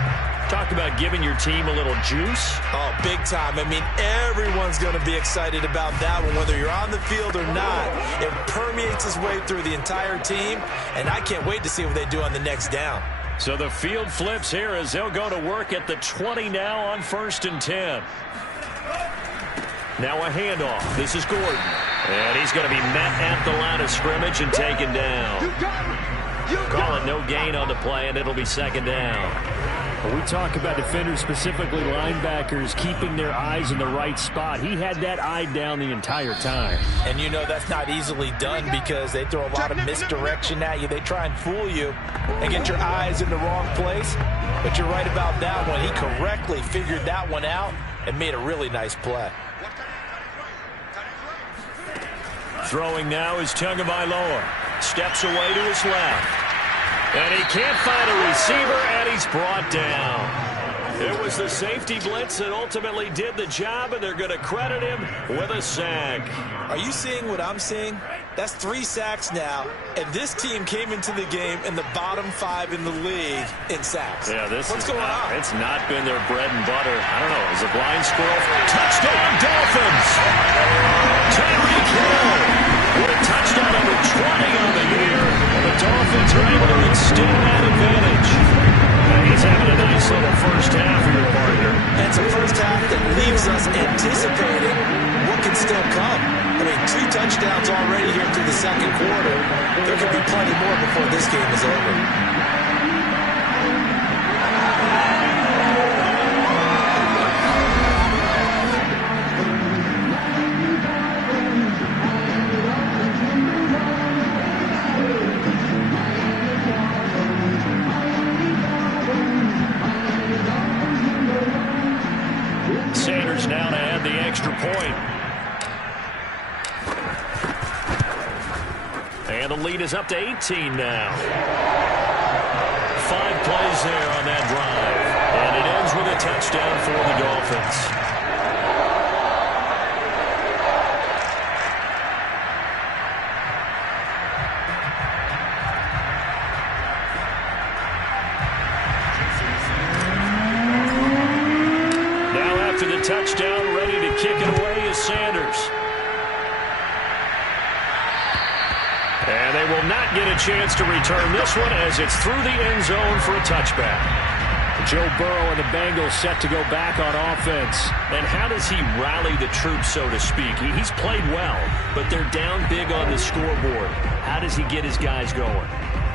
Talk about giving your team a little juice. Oh, big time. I mean, everyone's going to be excited about that one, whether you're on the field or not. It permeates its way through the entire team, and I can't wait to see what they do on the next down. So the field flips here as they'll go to work at the 20 now on 1st and 10. Now a handoff. This is Gordon. And he's going to be met at the line of scrimmage and taken down. Call it no gain on the play, and it'll be 2nd down. We talk about defenders, specifically linebackers, keeping their eyes in the right spot. He had that eye down the entire time. And you know that's not easily done because they throw a lot of misdirection at you. They try and fool you and get your eyes in the wrong place. But you're right about that one. He correctly figured that one out and made a really nice play. Throwing now is Tagovailoa. Steps away to his left. And he can't find a receiver, and he's brought down. It was the safety blitz that ultimately did the job, and they're going to credit him with a sack. Are you seeing what I'm seeing? That's 3 sacks now, and this team came into the game in the bottom 5 in the league in sacks. Yeah, What's going on? It's not been their bread and butter. I don't know. Is a blind squirrel? Touchdown, Dolphins! Tyreek Hill with a touchdown number 20 on the year. And the Dolphins are able to extend that advantage. He's having a nice little first half for your partner. And it's a first half that leaves us anticipating what can still come. I mean, 2 touchdowns already here through the 2nd quarter. There could be plenty more before this game is over. Sanders now to add the extra point. And the lead is up to 18 now. 5 plays there on that drive. And it ends with a touchdown for the Dolphins. Touchdown, ready to kick it away is Sanders. And they will not get a chance to return this one as it's through the end zone for a touchback. Joe Burrow and the Bengals set to go back on offense. And how does he rally the troops, so to speak? He's played well, but they're down big on the scoreboard. How does he get his guys going?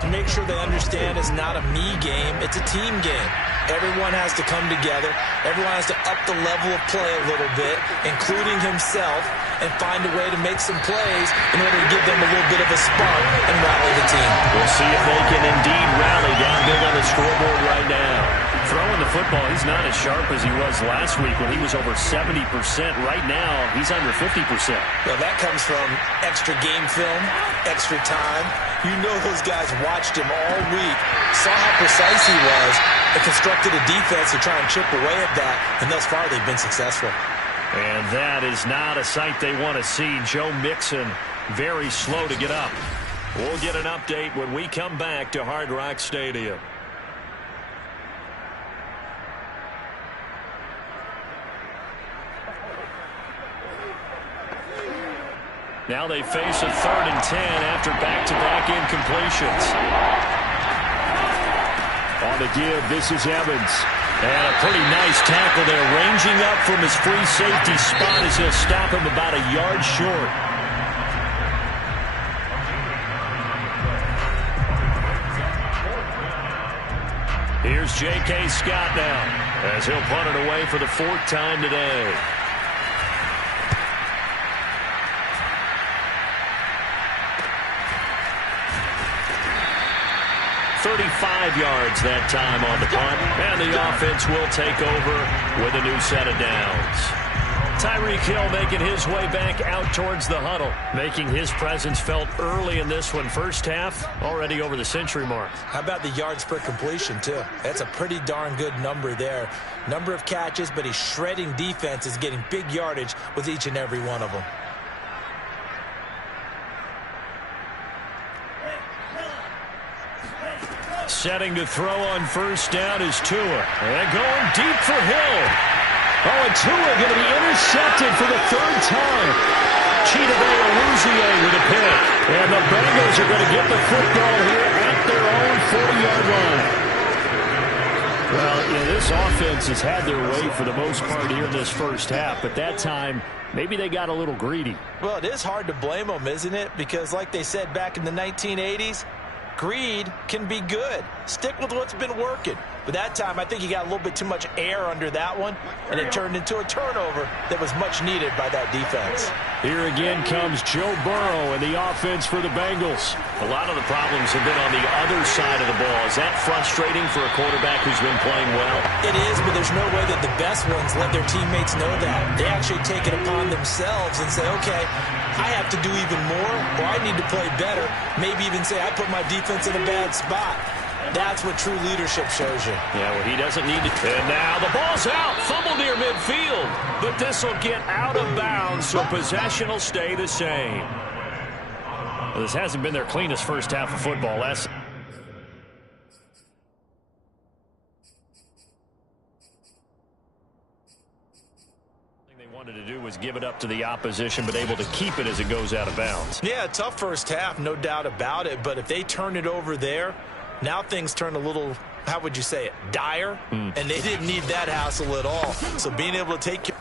To make sure they understand it's not a me game, it's a team game. Everyone has to come together. Everyone has to up the level of play a little bit, including himself, and find a way to make some plays in order to give them a little bit of a spark and rally the team. We'll see if they can indeed rally down big on the scoreboard right now. throwing the football, he's not as sharp as he was last week when he was over 70%. Right now, he's under 50%. Well, that comes from extra game film, extra time. You know those guys watched him all week, saw how precise he was, and constructed a defense to try and chip away at that, and thus far they've been successful. And that is not a sight they want to see. Joe Mixon very slow to get up. We'll get an update when we come back to Hard Rock Stadium. Now they face a 3rd and 10 after back-to-back incompletions. On the give, this is Evans. And a pretty nice tackle there, ranging up from his free safety spot as he'll stop him about a yard short. Here's J.K. Scott now, as he'll punt it away for the 4th time today. .35 yards that time on the punt, and the offense will take over with a new set of downs. Tyreek Hill making his way back out towards the huddle, making his presence felt early in this one. First half, already over the century mark. How about the yards per completion, too? That's a pretty darn good number there. Number of catches, but he's shredding defenses, getting big yardage with each and every one of them. Setting to throw on first down is Tua. And going deep for Hill. Oh, and Tua going to be intercepted for the 3rd time. Chidobe Awuzie with a pick. And the Bengals are going to get the football here at their own 40-yard line. Well, you know, this offense has had their way for the most part here in this first half, but that time, maybe they got a little greedy. Well, it is hard to blame them, isn't it? Because like they said back in the 1980s, greed can be good. Stick with what's been working. But that time, I think he got a little bit too much air under that one, and it turned into a turnover that was much needed by that defense. Here again comes Joe Burrow and the offense for the Bengals. A lot of the problems have been on the other side of the ball. Is that frustrating for a quarterback who's been playing well? It is, but there's no way that the best ones let their teammates know that. They actually take it upon themselves and say, okay, I have to do even more, or I need to play better. Maybe even say, I put my defense in a bad spot. That's what true leadership shows you. Yeah, well, he doesn't need to. And now the ball's out. Fumble near midfield. But this will get out of bounds, so possession will stay the same. Well, this hasn't been their cleanest first half of football. They wanted to do was give it up to the opposition, but able to keep it as it goes out of bounds. Yeah, tough first half, no doubt about it. But if they turn it over there, now things turn a little, how would you say it, dire? And they didn't need that hassle at all. So being able to take care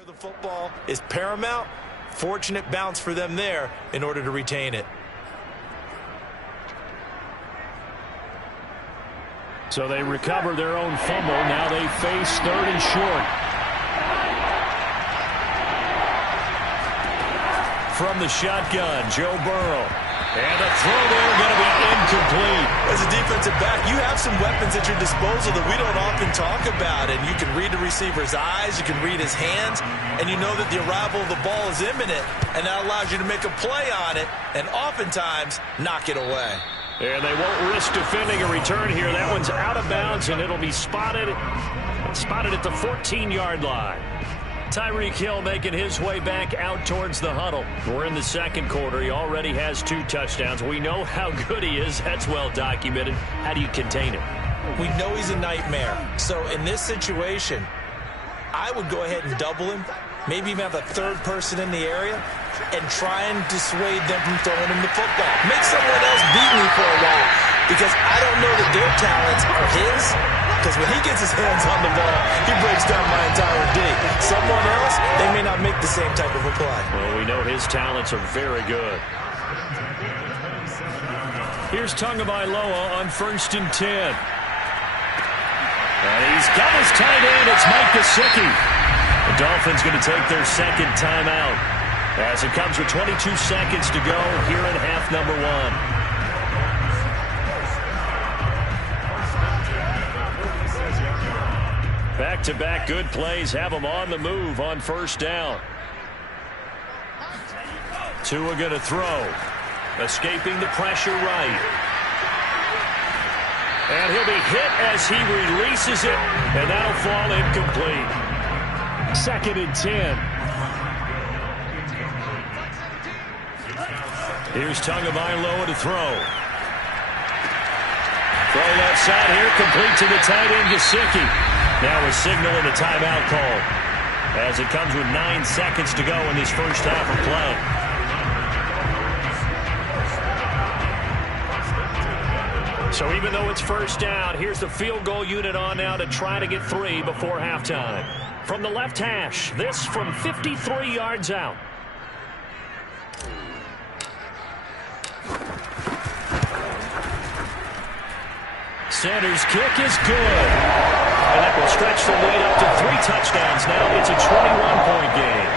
of the football is paramount. Fortunate bounce for them there in order to retain it. So they recover their own fumble. Now they face 3rd and short. From the shotgun, Joe Burrow. And the throw there going to be incomplete. As a defensive back, you have some weapons at your disposal that we don't often talk about. And you can read the receiver's eyes, you can read his hands, and you know that the arrival of the ball is imminent. And that allows you to make a play on it and oftentimes knock it away. And they won't risk defending a return here. That one's out of bounds, and it'll be spotted at the 14-yard line. Tyreek Hill making his way back out towards the huddle. We're in the second quarter. He already has 2 touchdowns. We know how good he is. That's well documented. How do you contain him? We know he's a nightmare. So in this situation, I would go ahead and double him, maybe even have a 3rd person in the area, and try and dissuade them from throwing him the football. Make someone else beat me for a while, because I don't know that their talents are his, because when he gets his hands on the ball, he breaks down my entire D. Someone else, they may not make the same type of a play. Well, we know his talents are very good. Here's Tagovailoa on 1st and 10. And his tight end. It's Mike Gesicki. The Dolphins going to take their second timeout as it comes with 22 seconds to go here in half number 1. Back-to-back good plays have them on the move on first down. Tua going to throw. Escaping the pressure right. And he'll be hit as he releases it, and that'll fall incomplete. 2nd and 10. Here's Tagovailoa to throw. Throw left side here, complete to the tight end, Gesicki. Now a signal and a timeout call as it comes with 9 seconds to go in this first half of play. So even though it's first down, here's the field goal unit on now to try to get 3 before halftime. From the left hash, this from 53 yards out. Sanders' kick is good. And that will stretch the lead up to 3 touchdowns. Now it's a 21-point game.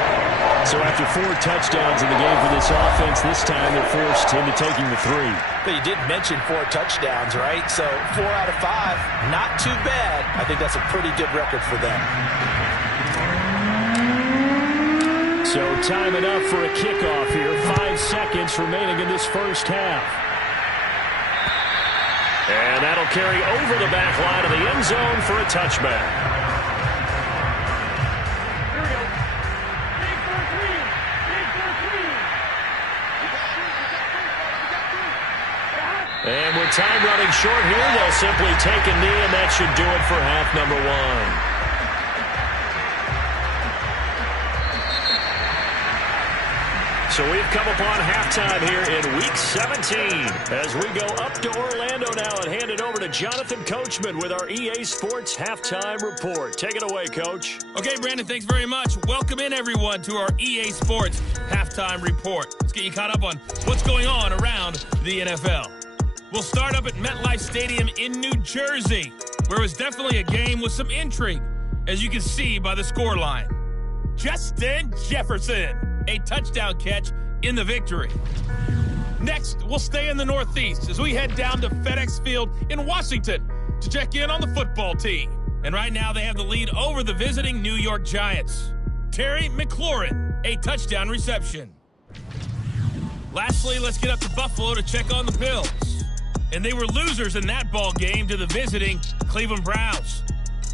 So after 4 touchdowns in the game for this offense, this time they're forced into taking the 3. But you did mention 4 touchdowns, right? So 4 out of 5, not too bad. I think that's a pretty good record for them. So time enough for a kickoff here. 5 seconds remaining in this first half. And that'll carry over the back line of the end zone for a touchback. And with time running short here, they'll simply take a knee, and that should do it for half number 1. So we've come upon halftime here in Week 17 as we go up to Orlando now and hand it over to Jonathan Coachman with our EA Sports Halftime Report. Take it away, Coach. Okay, Brandon, thanks very much. Welcome in, everyone, to our EA Sports Halftime Report. Let's get you caught up on what's going on around the NFL. We'll start up at MetLife Stadium in New Jersey, where it was definitely a game with some intrigue, as you can see by the scoreline. Justin Jefferson, a touchdown catch in the victory. Next, we'll stay in the Northeast as we head down to FedEx Field in Washington to check in on the football team. And right now they have the lead over the visiting New York Giants. Terry McLaurin, a touchdown reception. Lastly, let's get up to Buffalo to check on the Bills. And they were losers in that ball game to the visiting Cleveland Browns.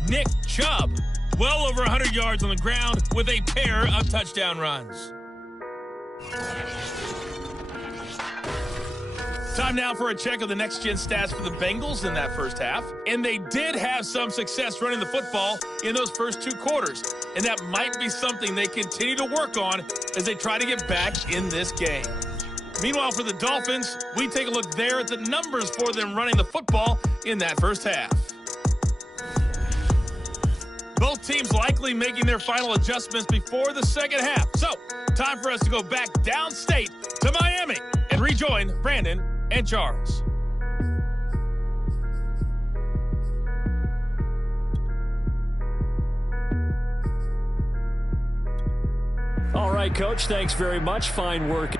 Nick Chubb, well over 100 yards on the ground with a pair of touchdown runs. Time now for a check of the next-gen stats for the Bengals in that first half. And they did have some success running the football in those first 2 quarters. And that might be something they continue to work on as they try to get back in this game. Meanwhile, for the Dolphins, we take a look there at the numbers for them running the football in that first half. Both teams likely making their final adjustments before the second half. So, time for us to go back downstate to Miami and rejoin Brandon and Charles. All right, Coach, thanks very much. Fine work.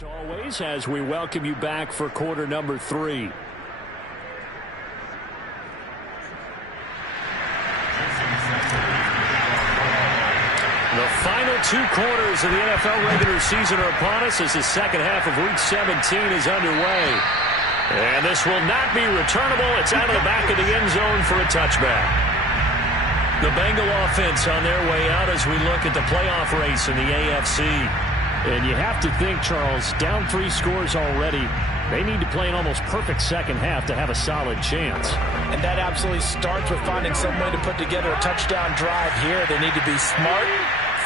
As always, as we welcome you back for quarter number 3. The final 2 quarters of the NFL regular season are upon us as the second half of Week 17 is underway. And this will not be returnable. It's out of the back of the end zone for a touchback. The Bengal offense on their way out as we look at the playoff race in the AFC. And you have to think, Charles, down 3 scores already. They need to play an almost perfect second half to have a solid chance. And that absolutely starts with finding some way to put together a touchdown drive here. They need to be smart,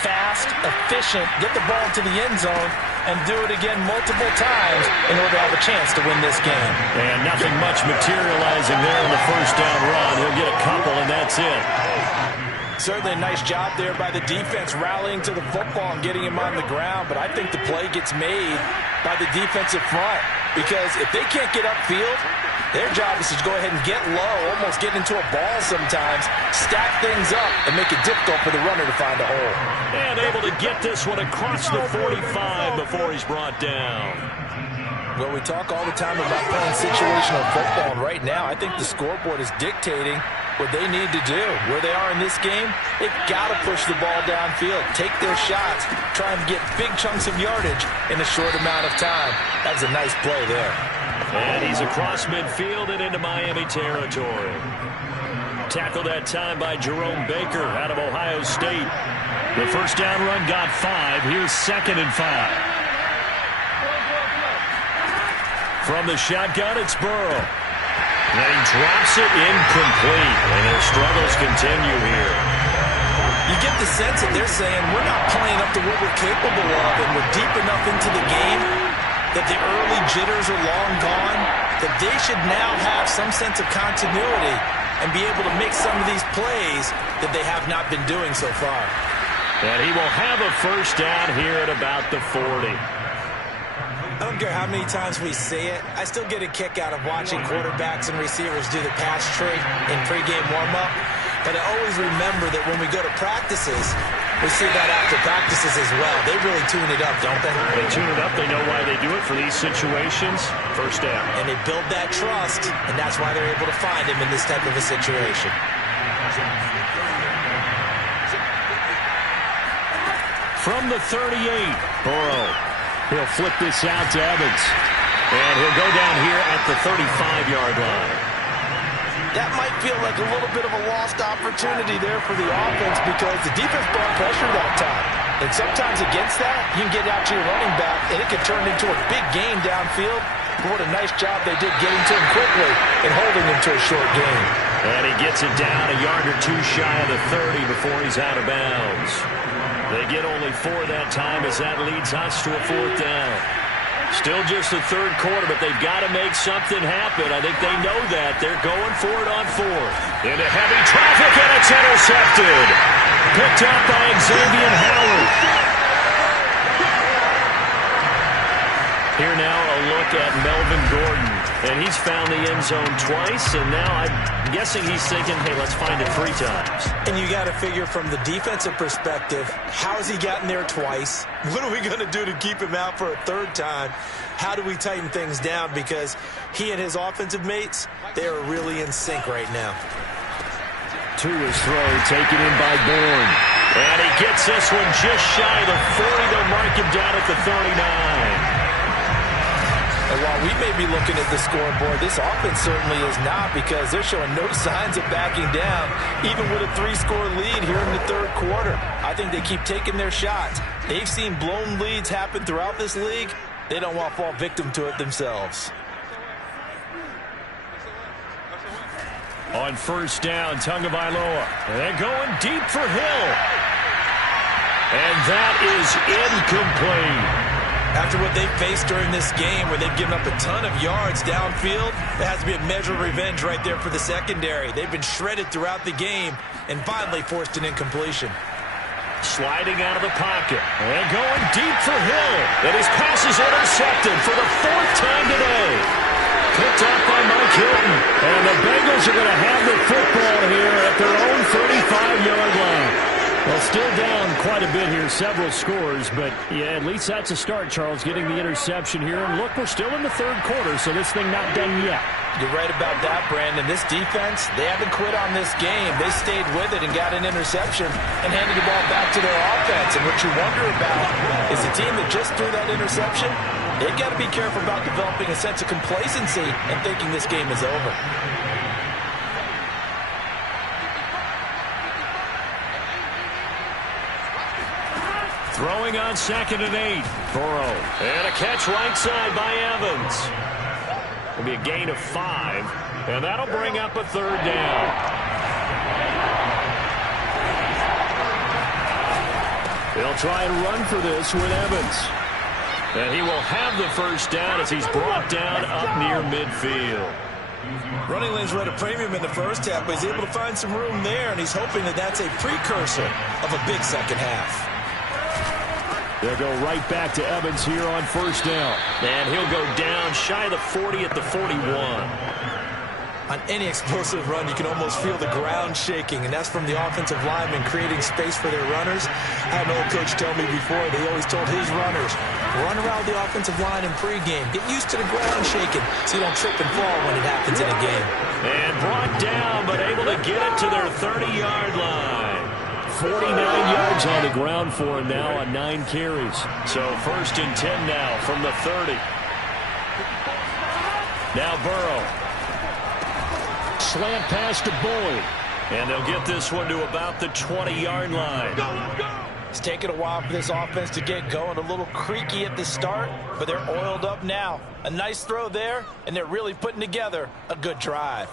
fast, efficient, get the ball to the end zone, and do it again multiple times in order to have a chance to win this game. And nothing much materializing there on the first down run. He'll get a couple, and that's it. Certainly a nice job there by the defense rallying to the football and getting him on the ground, but I think the play gets made by the defensive front because if they can't get upfield, their job is to go ahead and get low, almost get into a ball sometimes, stack things up, and make it difficult for the runner to find a hole. And able to get this one across the 45 before he's brought down. Well, we talk all the time about playing situational football, and right now I think the scoreboard is dictating what they need to do. Where they are in this game, they've got to push the ball downfield, take their shots, try and get big chunks of yardage in a short amount of time. That was a nice play there. And he's across midfield and into Miami territory. Tackled that time by Jerome Baker out of Ohio State. The first down run got 5. Here's 2nd and 5. From the shotgun, it's Burrow. And he drops it incomplete. And their struggles continue here. You get the sense that they're saying we're not playing up to what we're capable of, and we're deep enough into the game that the early jitters are long gone, that they should now have some sense of continuity and be able to make some of these plays that they have not been doing so far. And he will have a first down here at about the 40. I don't care how many times we say it, I still get a kick out of watching quarterbacks and receivers do the pass tree in pregame warm-up. But I always remember that when we go to practices, we see that after practices as well. They really tune it up, don't they? They tune it up. They know why they do it for these situations. First down. And they build that trust, and that's why they're able to find him in this type of a situation. From the 38, Burrow. He'll flip this out to Evans. And he'll go down here at the 35-yard line. That might feel like a little bit of a lost opportunity there for the offense because the defense brought pressure that time. And sometimes against that, you can get out to your running back, and it can turn into a big gain downfield. But what a nice job they did getting to him quickly and holding him to a short gain. And he gets it down a yard or 2 shy of the 30 before he's out of bounds. They get only 4 that time as that leads us to a 4th down. Still just the 3rd quarter, but they've got to make something happen. I think they know that. They're going for it on 4th. Into heavy traffic, and it's intercepted. Picked up by Xavier Howard. Here now a look at Melvin Gordon. And he's found the end zone twice, and now I'm guessing he's thinking, hey, let's find it 3 times. And you got to figure from the defensive perspective, how has he gotten there twice? What are we going to do to keep him out for a 3rd time? How do we tighten things down? Because he and his offensive mates, they are really in sync right now. To his throw, taken in by Bourne. And he gets this one just shy of the 40. They'll mark him down at the 39. And while we may be looking at the scoreboard, this offense certainly is not because they're showing no signs of backing down, even with a 3-score lead here in the 3rd quarter. I think they keep taking their shots. They've seen blown leads happen throughout this league. They don't want to fall victim to it themselves. On first down, Tagovailoa. And they're going deep for Hill. And that is incomplete. After what they faced during this game where they've given up a ton of yards downfield, there has to be a measure of revenge right there for the secondary. They've been shredded throughout the game and finally forced an incompletion. Sliding out of the pocket and going deep for Hill. And his pass is intercepted for the 4th time today. Picked up by Mike Hilton. And the Bengals are going to have the football here at their own 35-yard line. Well, still down quite a bit here, several scores, but yeah, at least that's a start, Charles, getting the interception here. And look, we're still in the third quarter, so this thing not done yet. You're right about that, Brandon. This defense, they haven't quit on this game. They stayed with it and got an interception and handed the ball back to their offense. And what you wonder about is the team that just threw that interception, they've got to be careful about developing a sense of complacency and thinking this game is over. Throwing on 2nd and 8. Burrow. And a catch right side by Evans. It'll be a gain of 5. And that'll bring up a 3rd down. They'll try and run for this with Evans. And he will have the 1st down as he's brought down up near midfield. Running lanes were at a premium in the first half, but he's able to find some room there, and he's hoping that that's a precursor of a big second half. They'll go right back to Evans here on 1st down. And he'll go down shy of the 40 at the 41. On any explosive run, you can almost feel the ground shaking, and that's from the offensive linemen creating space for their runners. I had an old coach tell me before, they always told his runners, run around the offensive line in pregame. Get used to the ground shaking so you don't trip and fall when it happens in a game. And brought down, but able to get it to their 30-yard line. 49 yards on the ground for him now on 9 carries. So 1st and 10 now from the 30. Now Burrow. Slant pass to Boyd. And they'll get this one to about the 20-yard line. It's taken a while for this offense to get going. A little creaky at the start, but they're oiled up now. A nice throw there, and they're really putting together a good drive.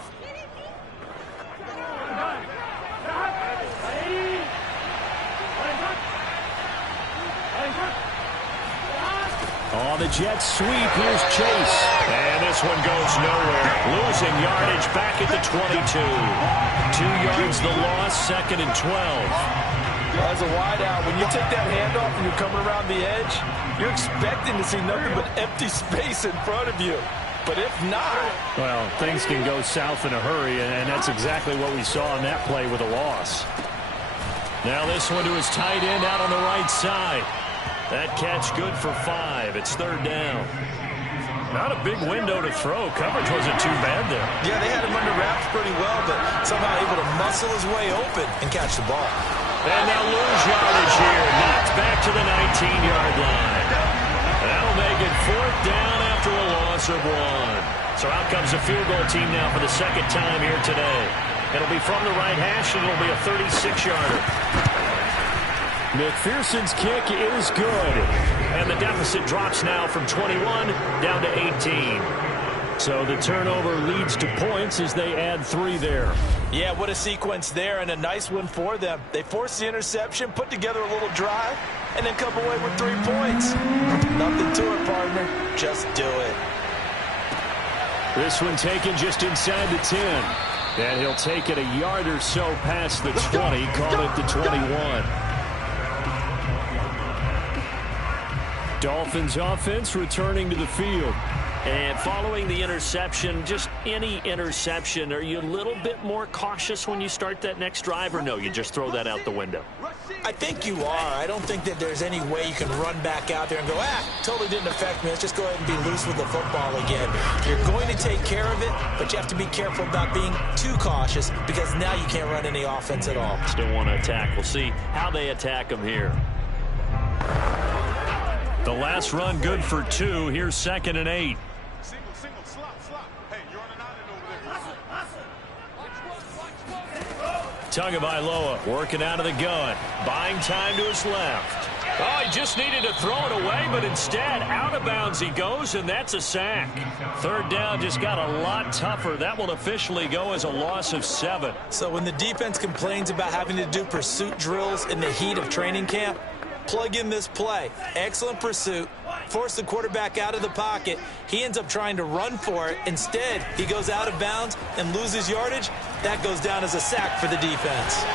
On the Jets sweep, here's Chase. And this one goes nowhere. Losing yardage back at the 22. 2 yards the loss, 2nd and 12. As a wideout, when you take that handoff and you're coming around the edge, you're expecting to see nothing but empty space in front of you. But if not... Well, things can go south in a hurry, and that's exactly what we saw on that play with a loss. Now this one to his tight end out on the right side. That catch good for 5. It's 3rd down. Not a big window to throw. Coverage wasn't too bad there. Yeah, they had him under wraps pretty well, but somehow able to muscle his way open and catch the ball. And they'll lose yardage here. Knocked back to the 19-yard line. That'll make it 4th down after a loss of 1. So out comes the field goal team now for the 2nd time here today. It'll be from the right hash, and it'll be a 36-yarder. McPherson's kick is good. And the deficit drops now from 21 down to 18. So the turnover leads to points as they add 3 there. Yeah, what a sequence there, and a nice one for them. They forced the interception, put together a little drive, and then come away with 3 points. Nothing to it, partner. Just do it. This one taken just inside the 10. And he'll take it a yard or so past the 20, call it the 21. Dolphins offense returning to the field. And following the interception, just any interception, are you a little bit more cautious when you start that next drive, or no, you just throw that out the window? I think you are. I don't think that there's any way you can run back out there and go, totally didn't affect me. Let's just go ahead and be loose with the football again. You're going to take care of it, but you have to be careful about being too cautious because now you can't run any offense at all. Still want to attack. We'll see how they attack them here. The last run good for 2. Here's 2nd and 8. Tagovailoa working out of the gun. Buying time to his left. Oh, he just needed to throw it away, but instead, out of bounds he goes, and that's a sack. 3rd down just got a lot tougher. That will officially go as a loss of 7. So when the defense complains about having to do pursuit drills in the heat of training camp, plug in this play. Excellent pursuit. Force the quarterback out of the pocket. He ends up trying to run for it. Instead, he goes out of bounds and loses yardage. That goes down as a sack for the defense.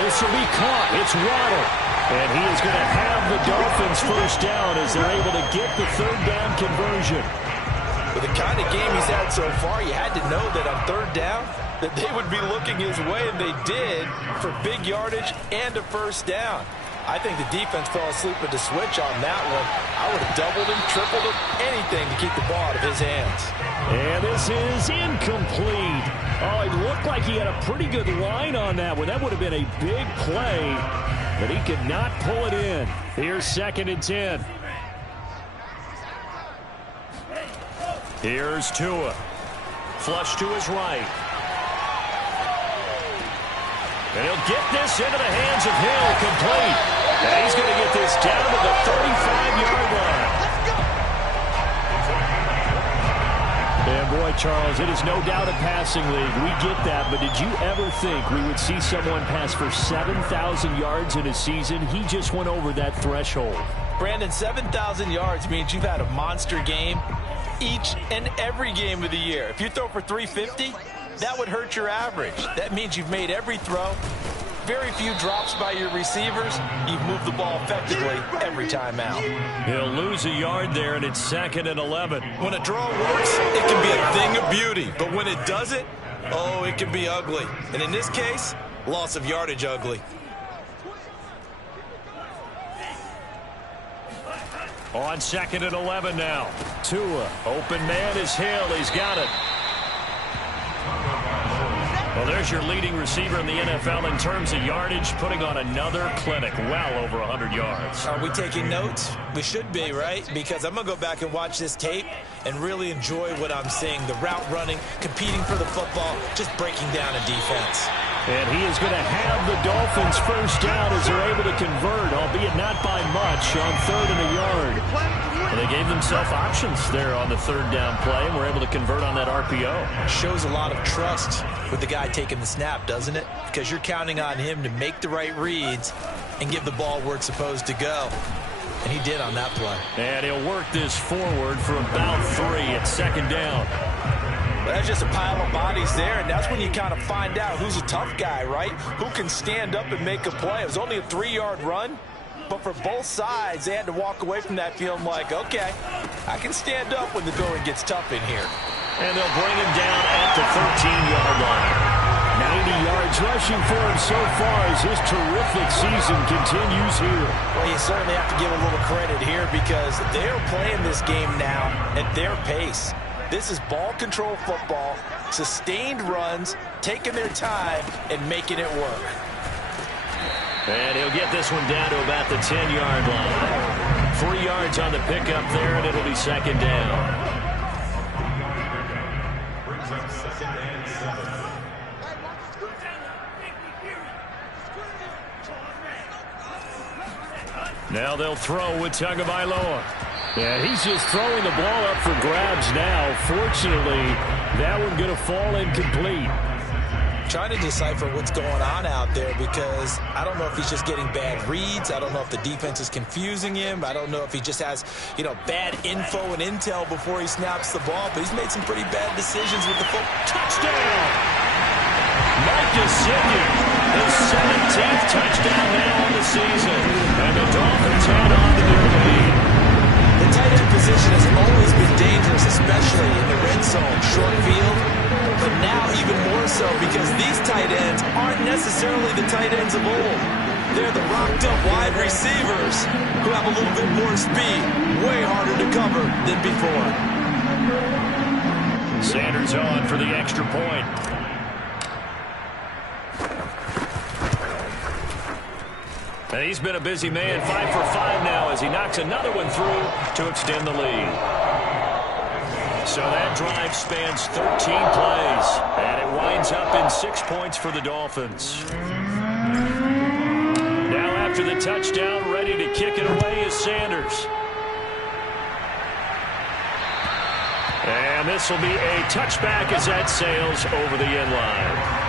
This will be caught. It's Waddle. And he is going to have the Dolphins 1st down as they're able to get the 3rd down conversion. With the kind of game he's had so far, you had to know that on third down that they would be looking his way, and they did, for big yardage and a first down. I think the defense fell asleep at the switch on that one. I would have doubled him, tripled him, anything to keep the ball out of his hands. And this is incomplete. Oh, it looked like he had a pretty good line on that one. That would have been a big play, but he could not pull it in. Here's 2nd and 10. Here's Tua. Flush to his right. And he'll get this into the hands of Hill, complete. And he's going to get this down to the 35-yard line. And boy, Charles, it is no doubt a passing league. We get that, but did you ever think we would see someone pass for 7,000 yards in a season? He just went over that threshold. Brandon, 7,000 yards means you've had a monster game each and every game of the year. If you throw for 350, that would hurt your average. That means you've made every throw, very few drops by your receivers. You've moved the ball effectively every time out. He'll lose a yard there, and it's 2nd and 11. When a draw works, it can be a thing of beauty. But when it doesn't, oh, it can be ugly. And in this case, loss of yardage ugly. On 2nd and 11 now. Tua, open man is Hill. He's got it. Well, there's your leading receiver in the NFL in terms of yardage, putting on another clinic, well over 100 yards. Are we taking notes? We should be, right? Because I'm going to go back and watch this tape and really enjoy what I'm seeing. The route running, competing for the football, just breaking down a defense. And he is going to have the Dolphins first down as they're able to convert, albeit not by much, on 3rd and a yard. Well, they gave themselves options there on the 3rd down play, and were able to convert on that RPO. Shows a lot of trust with the guy taking the snap, doesn't it? Because you're counting on him to make the right reads and give the ball where it's supposed to go. And he did on that play. And he'll work this forward for about 3 at 2nd down. Well, that's just a pile of bodies there, and that's when you kind of find out who's a tough guy, right? Who can stand up and make a play. It was only a 3-yard run, but for both sides, they had to walk away from that feeling like, okay, I can stand up when the going gets tough in here. And they'll bring him down at the 13-yard line. 90 yards rushing for him so far as his terrific season continues here. Well, you certainly have to give a little credit here because they're playing this game now at their pace. This is ball control football, sustained runs, taking their time, and making it work. And he'll get this one down to about the 10-yard line. 3 yards on the pickup there, and it'll be 2nd down. Now they'll throw with Tagovailoa. Yeah, he's just throwing the ball up for grabs now. Fortunately, that one going to fall incomplete. Trying to decipher what's going on out there because I don't know if he's just getting bad reads. I don't know if the defense is confusing him. I don't know if he just has, bad info and intel before he snaps the ball. But he's made some pretty bad decisions with the football. Touchdown! Mike Gesicki, his 17th touchdown now on the season. And the Dolphins head on to their lead. The tight end position has always been dangerous, especially in the red zone, short field. But now even more so because these tight ends aren't necessarily the tight ends of old. They're the rocked-up wide receivers who have a little bit more speed, way harder to cover than before. Sanders on for the extra point. And he's been a busy man, 5 for 5 now as he knocks another one through to extend the lead. So that drive spans 13 plays, and it winds up in 6 points for the Dolphins. Now after the touchdown, ready to kick it away is Sanders. And this will be a touchback as that sails over the end line.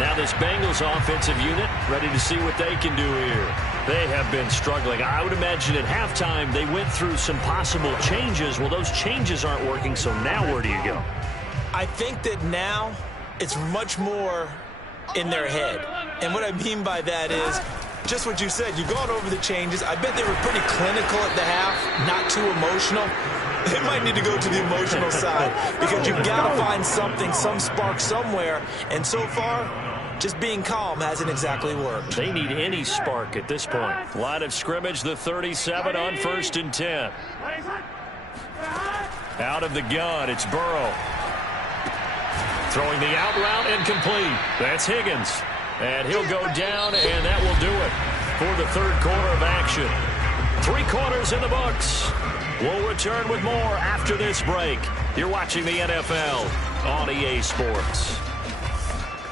Now this Bengals offensive unit ready to see what they can do here. They have been struggling. I would imagine at halftime they went through some possible changes. Well, those changes aren't working, so now where do you go? I think that now it's much more in their head. And what I mean by that is just what you said. You've gone over the changes. I bet they were pretty clinical at the half, not too emotional. They might need to go to the emotional side because you've got to find something, some spark somewhere. And so far, just being calm hasn't exactly worked. They need any spark at this point. Line of scrimmage, the 37 on 1st and 10. Out of the gun, it's Burrow. Throwing the out route and complete. That's Higgins. And he'll go down, and that will do it for the third quarter of action. 3 quarters in the books. We'll return with more after this break. You're watching the NFL on EA Sports.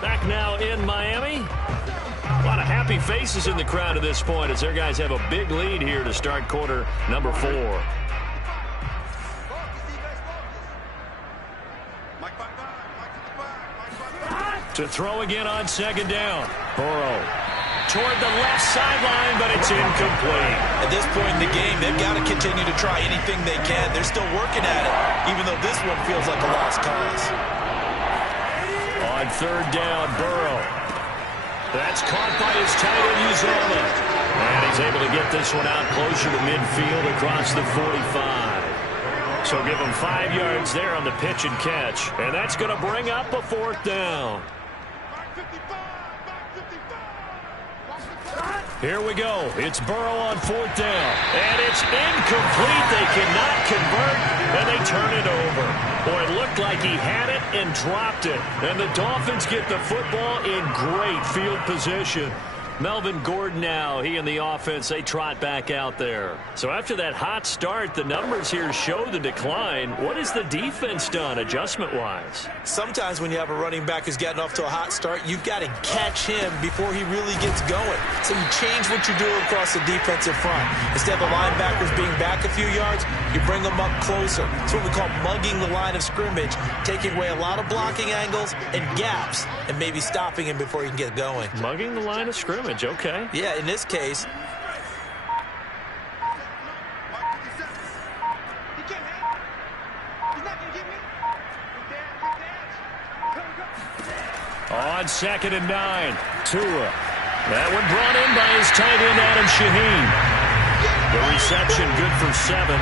Back now in Miami. A lot of happy faces in the crowd at this point as their guys have a big lead here to start quarter number 4. To throw again on 2nd down. Burrow toward the left sideline, but it's incomplete. At this point in the game, they've got to continue to try anything they can. They're still working at it, even though this one feels like a lost cause. On 3rd down, Burrow. That's caught by his tight end, Uzomah. And he's able to get this one out closer to midfield across the 45. So give him 5 yards there on the pitch and catch. And that's going to bring up a 4th down. Here we go. It's Burrow on 4th down. And it's incomplete. They cannot convert, and they turn it over. Boy, it looked like he had it and dropped it. And the Dolphins get the football in great field position. Melvin Gordon now, he and the offense, they trot back out there. So after that hot start, the numbers here show the decline. What has the defense done adjustment-wise? Sometimes when you have a running back who's gotten off to a hot start, you've got to catch him before he really gets going. So you change what you do across the defensive front. Instead of the linebackers being back a few yards, you bring them up closer. It's what we call mugging the line of scrimmage, taking away a lot of blocking angles and gaps and maybe stopping him before he can get going. Mugging the line of scrimmage. Okay. Yeah, in this case. On 2nd and 9, Tua. That one brought in by his tight end, Adam Shaheen. The reception good for 7.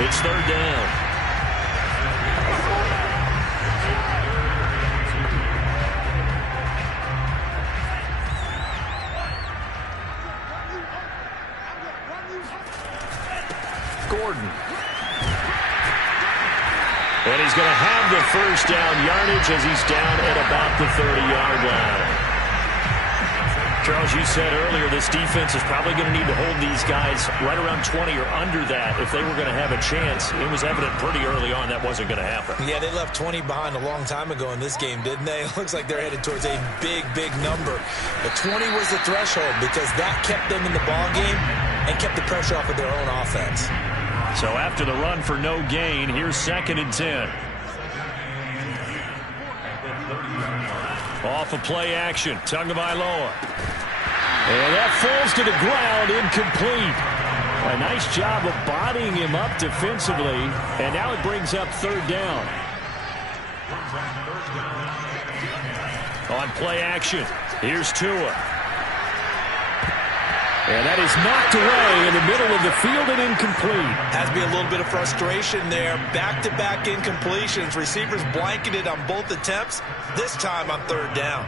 It's 3rd down. Gordon. And he's going to have the 1st down yardage as he's down at about the 30-yard line. Charles, you said earlier this defense is probably going to need to hold these guys right around 20 or under that if they were going to have a chance. It was evident pretty early on that wasn't going to happen. Yeah, they left 20 behind a long time ago in this game, didn't they? It looks like they're headed towards a big, big number. But 20 was the threshold because that kept them in the ball game and kept the pressure off of their own offense. So after the run for no gain, here's 2nd and 10. Off of play action, Tagovailoa. And that falls to the ground, incomplete. A nice job of bodying him up defensively, and now it brings up 3rd down. On play action, here's Tua. And that is knocked away in the middle of the field and incomplete. Has to be a little bit of frustration there. Back-to-back incompletions. Receivers blanketed on both attempts, this time on 3rd down.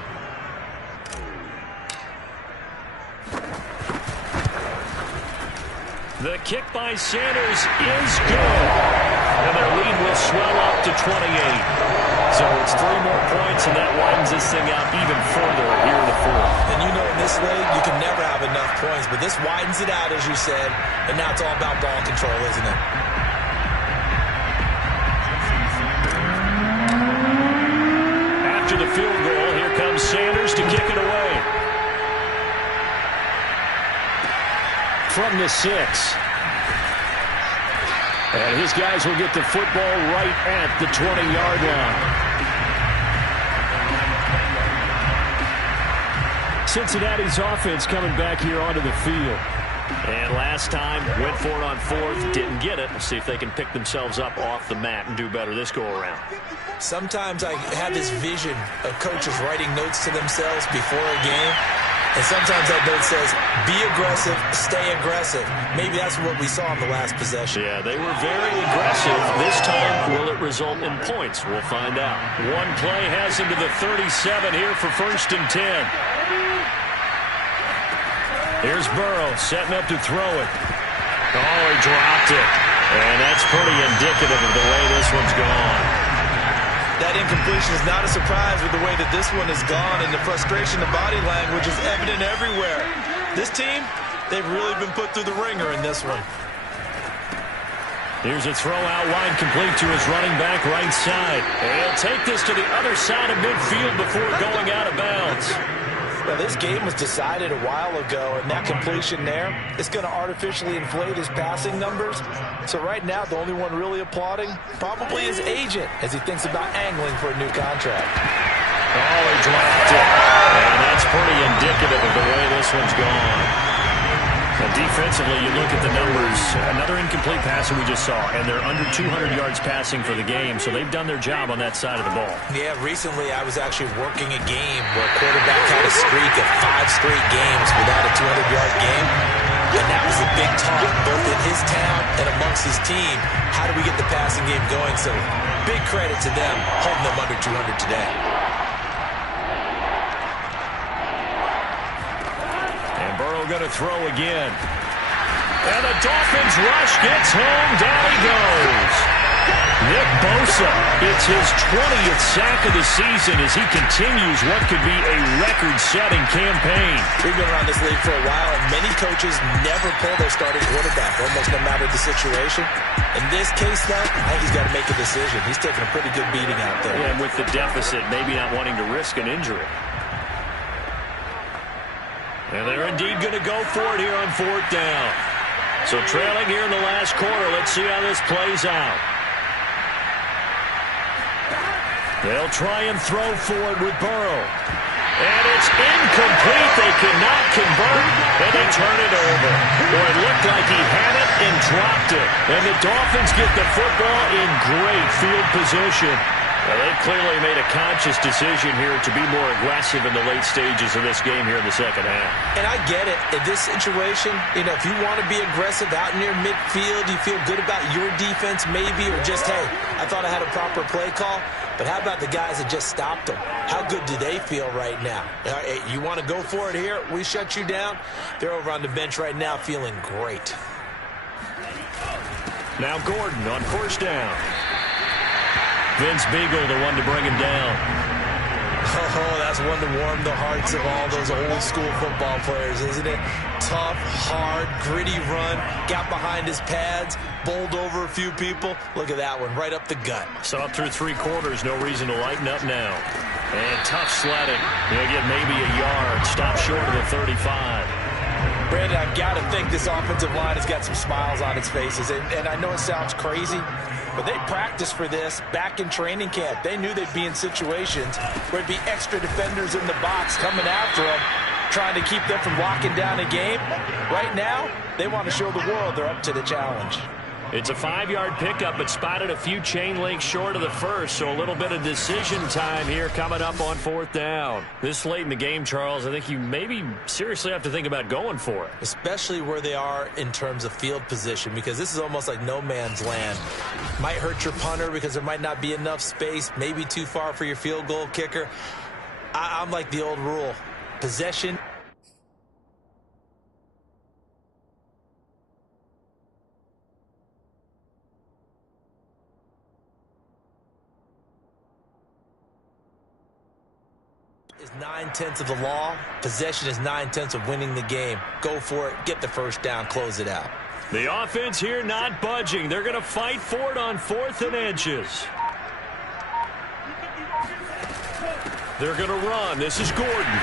The kick by Sanders is good. And their lead will swell up to 28. So it's 3 more points, and that widens this thing out even further here in the 4th. And you know in this league, you can never have enough points, but this widens it out, as you said, and now it's all about ball control, isn't it? After the field goal, here comes Sanders to kick it away. From the 6. And his guys will get the football right at the 20-yard line. Cincinnati's offense coming back here onto the field. And last time, went for it on 4th, didn't get it. We'll see if they can pick themselves up off the mat and do better this go-around. Sometimes I have this vision of coaches writing notes to themselves before a game. And sometimes that note says, be aggressive, stay aggressive. Maybe that's what we saw in the last possession. Yeah, they were very aggressive. This time, will it result in points? We'll find out. One play has him to the 37 here for 1st and 10. Here's Burrow setting up to throw it. Oh, he dropped it. And that's pretty indicative of the way this one's gone. That incompletion is not a surprise with the way that this one is gone, and the frustration, the body language is evident everywhere. This team, they've really been put through the ringer in this one. Here's a throw out wide, complete to his running back right side. And he'll take this to the other side of midfield before going out of bounds. Now, this game was decided a while ago, and that completion there is going to artificially inflate his passing numbers. So right now, the only one really applauding probably his agent as he thinks about angling for a new contract. Oh, he dropped it. And that's pretty indicative of the way this one's gone. And defensively, you look at the numbers. Another incomplete pass that we just saw, and they're under 200 yards passing for the game, so they've done their job on that side of the ball. Yeah, recently I was actually working a game where a quarterback had a streak of 5 straight games without a 200-yard game, and that was a big talk, both in his town and amongst his team. How do we get the passing game going? So big credit to them holding them under 200 today. Going to throw again. And the Dolphins rush gets home. Down he goes. Nick Bosa, it's his 20th sack of the season as he continues what could be a record-setting campaign. We've been around this league for a while, and many coaches never pull their starting quarterback, almost no matter the situation. In this case, though, I think he's got to make a decision. He's taking a pretty good beating out there. Yeah, and with the deficit, maybe not wanting to risk an injury. And they're indeed going to go for it here on 4th down. So trailing here in the last quarter. Let's see how this plays out. They'll try and throw for it with Burrow. And it's incomplete. They cannot convert, and they turn it over. Boy, it looked like he had it and dropped it. And the Dolphins get the football in great field position. Well, they clearly made a conscious decision here to be more aggressive in the late stages of this game here in the second half. And I get it. In this situation, if you want to be aggressive out near midfield, you feel good about your defense maybe, or just, hey, I thought I had a proper play call. But how about the guys that just stopped them? How good do they feel right now? Hey, you want to go for it here? We shut you down. They're over on the bench right now feeling great. Now Gordon on 1st down. Vince Beagle, the one to bring him down. Oh, that's one to warm the hearts of all those old school football players, isn't it? Tough, hard, gritty run, got behind his pads, bowled over a few people. Look at that one, right up the gut. So up through 3 quarters, no reason to lighten up now. And tough sledding. He'll get maybe a yard, stop short of the 35. Brandon, I've got to think this offensive line has got some smiles on its faces. And I know it sounds crazy, but they practiced for this back in training camp. They knew they'd be in situations where there'd be extra defenders in the box coming after them, trying to keep them from locking down a game. Right now, they want to show the world they're up to the challenge. It's a 5-yard pickup, but spotted a few chain links short of the first, so a little bit of decision time here coming up on 4th down. This late in the game, Charles, I think you maybe seriously have to think about going for it. Especially where they are in terms of field position, because this is almost like no man's land. Might hurt your punter because there might not be enough space, maybe too far for your field goal kicker. I'm like the old rule. Possession is 9/10 of the law. Possession is 9/10 of winning the game. Go for it. Get the first down. Close it out. The offense here not budging. They're going to fight for it on 4th and inches. They're going to run. This is Gordon.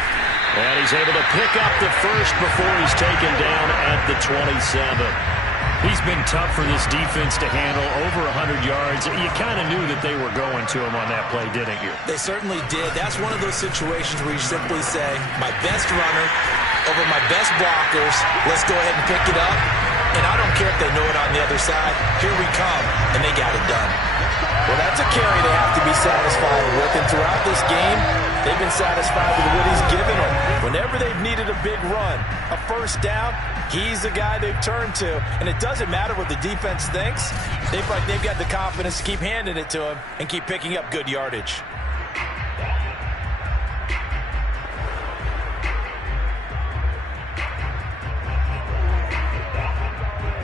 And he's able to pick up the first before he's taken down at the 27. He's been tough for this defense to handle, over 100 yards. You kind of knew that they were going to him on that play, didn't you? They certainly did. That's one of those situations where you simply say, my best runner over my best blockers. Let's go ahead and pick it up. And I don't care if they know it on the other side. Here we come, and they got it done. Well, that's a carry they have to be satisfied with. And throughout this game, they've been satisfied with what he's given them. Whenever they've needed a big run, a first down, he's the guy they've turned to. And it doesn't matter what the defense thinks. They've got the confidence to keep handing it to him and keep picking up good yardage.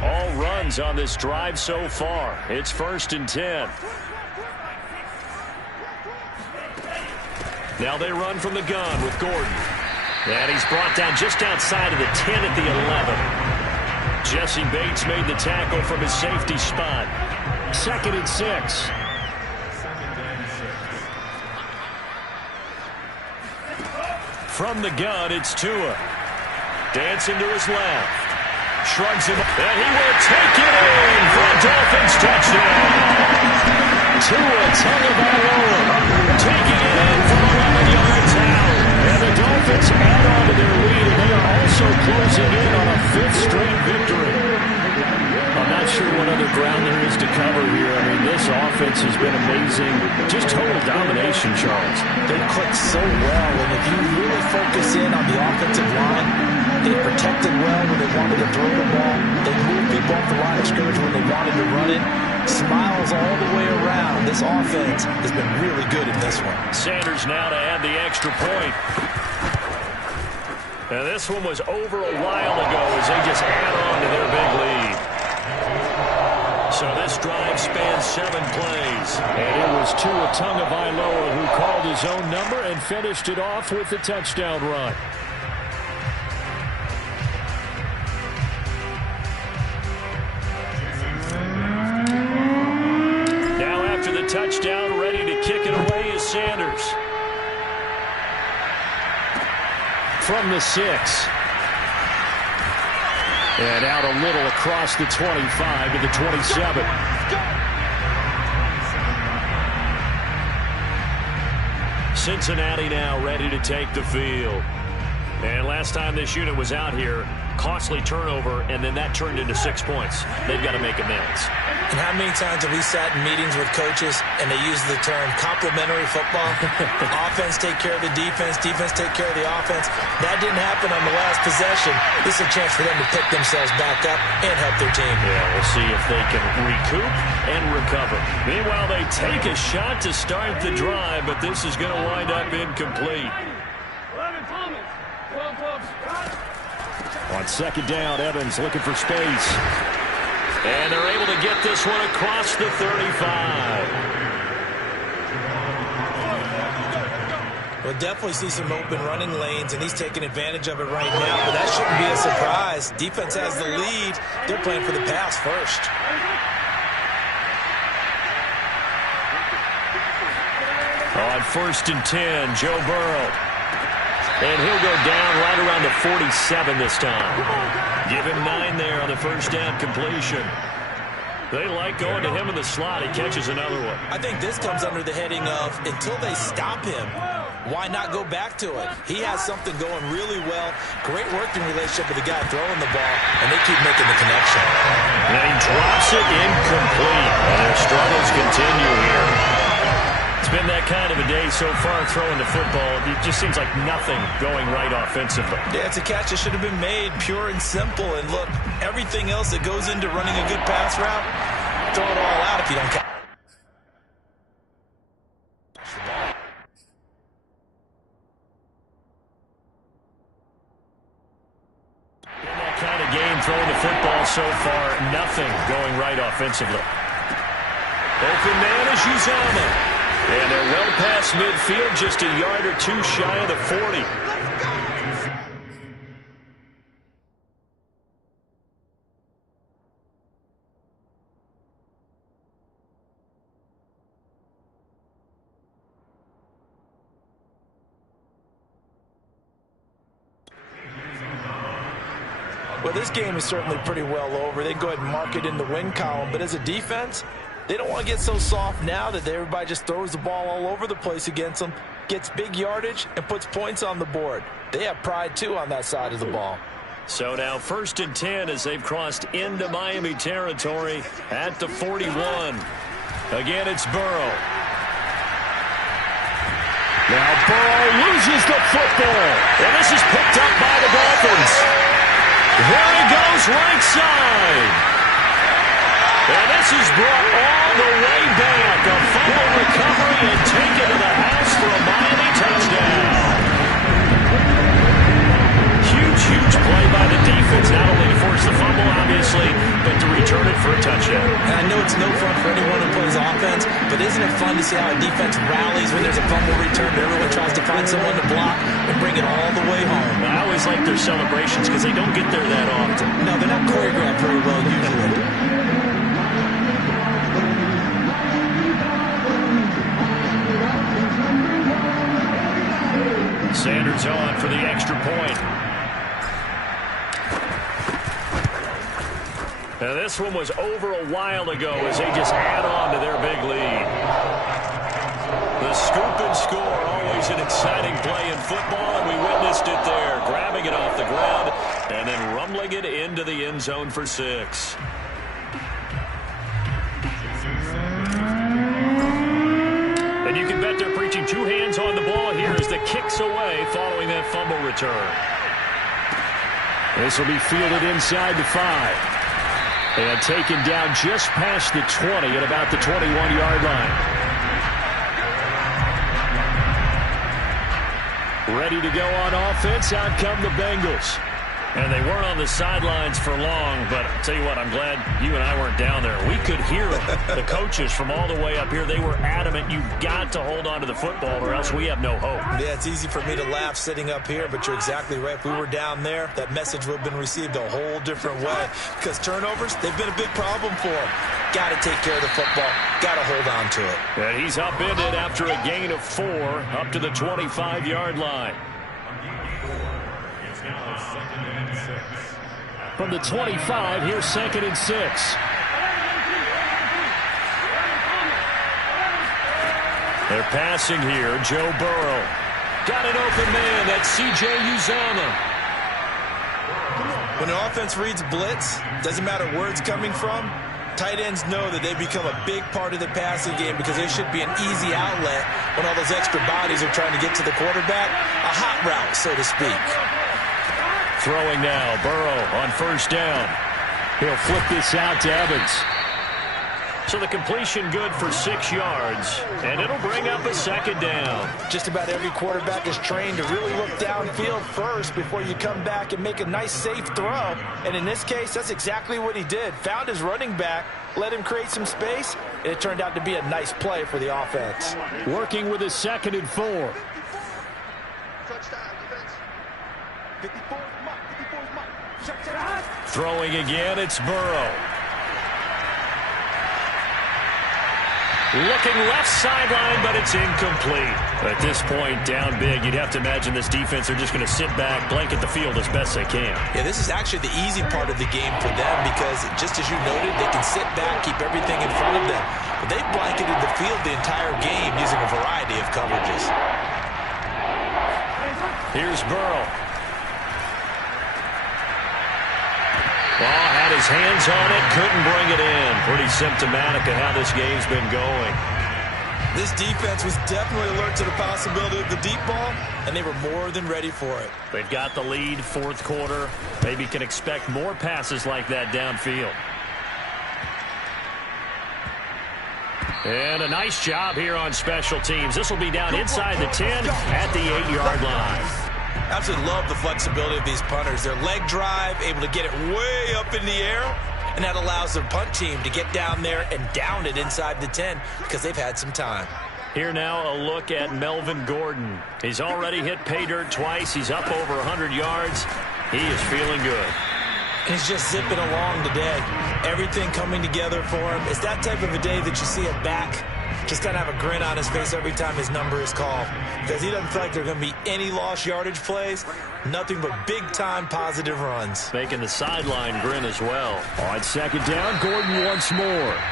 All runs on this drive so far. It's 1st and 10. Now they run from the gun with Gordon. And he's brought down just outside of the 10 at the 11. Jesse Bates made the tackle from his safety spot. 2nd and 6. From the gun, it's Tua. Dancing to his left. Shrugs him, and he will take it in for a Dolphins touchdown. Tua Tagovailoa taking it in from 11 yards out. And the Dolphins add on to their lead, and they are also closing in on a 5th straight victory. I'm not sure what other ground there is to cover here. I mean, this offense has been amazing. Just total domination, Charles. They click so well, and if you really focus in on the offensive line, they protected well when they wanted to throw the ball. They moved people off the line of scrimmage when they wanted to run it. Smiles all the way around. This offense has been really good in this one. Sanders now to add the extra point. And this one was over a while ago as they just add on to their big lead. So this drive spans 7 plays. And it was Tua Tagovailoa who called his own number and finished it off with the touchdown run. Touchdown, ready to kick it away is Sanders. From the 6. And out a little across the 25 to the 27. Cincinnati now ready to take the field. And last time this unit was out here, costly turnover, and then that turned into 6 points. They've got to make amends. And how many times have we sat in meetings with coaches and they use the term complementary football? Offense take care of the defense, defense take care of the offense. That didn't happen on the last possession. This is a chance for them to pick themselves back up and help their team. Yeah, we'll see if they can recoup and recover. Meanwhile, they take a shot to start the drive, but this is going to wind up incomplete. On 2nd down, Evans looking for space. And they're able to get this one across the 35. We'll definitely see some open running lanes, and he's taking advantage of it right now, but that shouldn't be a surprise. Defense has the lead. They're playing for the pass first. On 1st and 10, Joe Burrow. And he'll go down right around the 47 this time. Give him 9 there on the first down completion. They like going to him in the slot. He catches another one. I think this comes under the heading of until they stop him, why not go back to it? He has something going really well. Great working relationship with the guy throwing the ball, and they keep making the connection. And he drops it incomplete. And their struggles continue here. It's been that kind of a day so far throwing the football. It just seems like nothing going right offensively. Yeah, it's a catch that should have been made, pure and simple. And look, everything else that goes into running a good pass route, throw it all out if you don't catch. In that kind of game, throwing the football so far, nothing going right offensively. Open man is Uzomah. And they're well past midfield, just a yard or two shy of the 40. Well, this game is certainly pretty well over. They go ahead and mark it in the win column, but as a defense, they don't want to get so soft now that everybody just throws the ball all over the place against them, gets big yardage, and puts points on the board. They have pride, too, on that side of the ball. So now 1st and 10 as they've crossed into Miami territory at the 41. Again, it's Burrow. Now Burrow loses the football. And this is picked up by the Dolphins. There he goes, right side. And this is brought all the way back. A fumble recovery and taken to the house for a Miami touchdown. Huge play by the defense, not only to force the fumble, obviously, but to return it for a touchdown. And I know it's no fun for anyone who plays offense, but isn't it fun to see how a defense rallies when there's a fumble return? Everyone tries to find someone to block and bring it all the way home. I always like their celebrations because they don't get there that often. No, they're not choreographed very well usually. Sanders on for the extra point. Now this one was over a while ago as they just add on to their big lead. The scoop and score, always an exciting play in football, and we witnessed it there, grabbing it off the ground and then rumbling it into the end zone for 6. And you can bet they're preaching 2 hands on the ball here as the kick's away following that fumble return. This will be fielded inside the 5. And taken down just past the 20 at about the 21-yard line. Ready to go on offense. Out come the Bengals. And they weren't on the sidelines for long, but I'll tell you what, I'm glad you and I weren't down there. We could hear the coaches from all the way up here. They were adamant, you've got to hold on to the football or else we have no hope. Yeah, it's easy for me to laugh sitting up here, but you're exactly right. If we were down there, that message would have been received a whole different way. Because turnovers, they've been a big problem for them. Got to take care of the football. Got to hold on to it. And he's upended after a gain of 4 up to the 25-yard line. From the 25, here's 2nd and 6. They're passing here. Joe Burrow. Got an open man. That's C.J. Uzomah. When an offense reads blitz, doesn't matter where it's coming from, tight ends know that they become a big part of the passing game because they should be an easy outlet when all those extra bodies are trying to get to the quarterback. A hot route, so to speak. Throwing now, Burrow on 1st down. He'll flip this out to Evans. So the completion good for 6 yards, and it'll bring up a 2nd down. Just about every quarterback is trained to really look downfield first before you come back and make a nice, safe throw. And in this case, that's exactly what he did. Found his running back, let him create some space, and it turned out to be a nice play for the offense. Working with a 2nd and 4. Throwing again, it's Burrow. Looking left sideline, but it's incomplete. At this point, down big, you'd have to imagine this defense are just going to sit back, blanket the field as best they can. Yeah, this is actually the easy part of the game for them because, just as you noted, they can sit back, keep everything in front of them. But they've blanketed the field the entire game using a variety of coverages. Here's Burrow. Well, had his hands on it, couldn't bring it in. Pretty symptomatic of how this game's been going. This defense was definitely alert to the possibility of the deep ball, and they were more than ready for it. They've got the lead, 4th quarter. Maybe can expect more passes like that downfield. And a nice job here on special teams. This will be down inside the 10 at the 8-yard line. Absolutely love the flexibility of these punters. Their leg drive, able to get it way up in the air, and that allows their punt team to get down there and down it inside the 10 because they've had some time. Here now a look at Melvin Gordon. He's already hit pay dirt twice. He's up over 100 yards. He is feeling good. He's just zipping along today. Everything coming together for him. It's that type of a day that you see a back just kind of have a grin on his face every time his number is called because he doesn't feel like there are going to be any lost yardage plays, nothing but big-time positive runs. Making the sideline grin as well. On 2nd down, Gordon once more.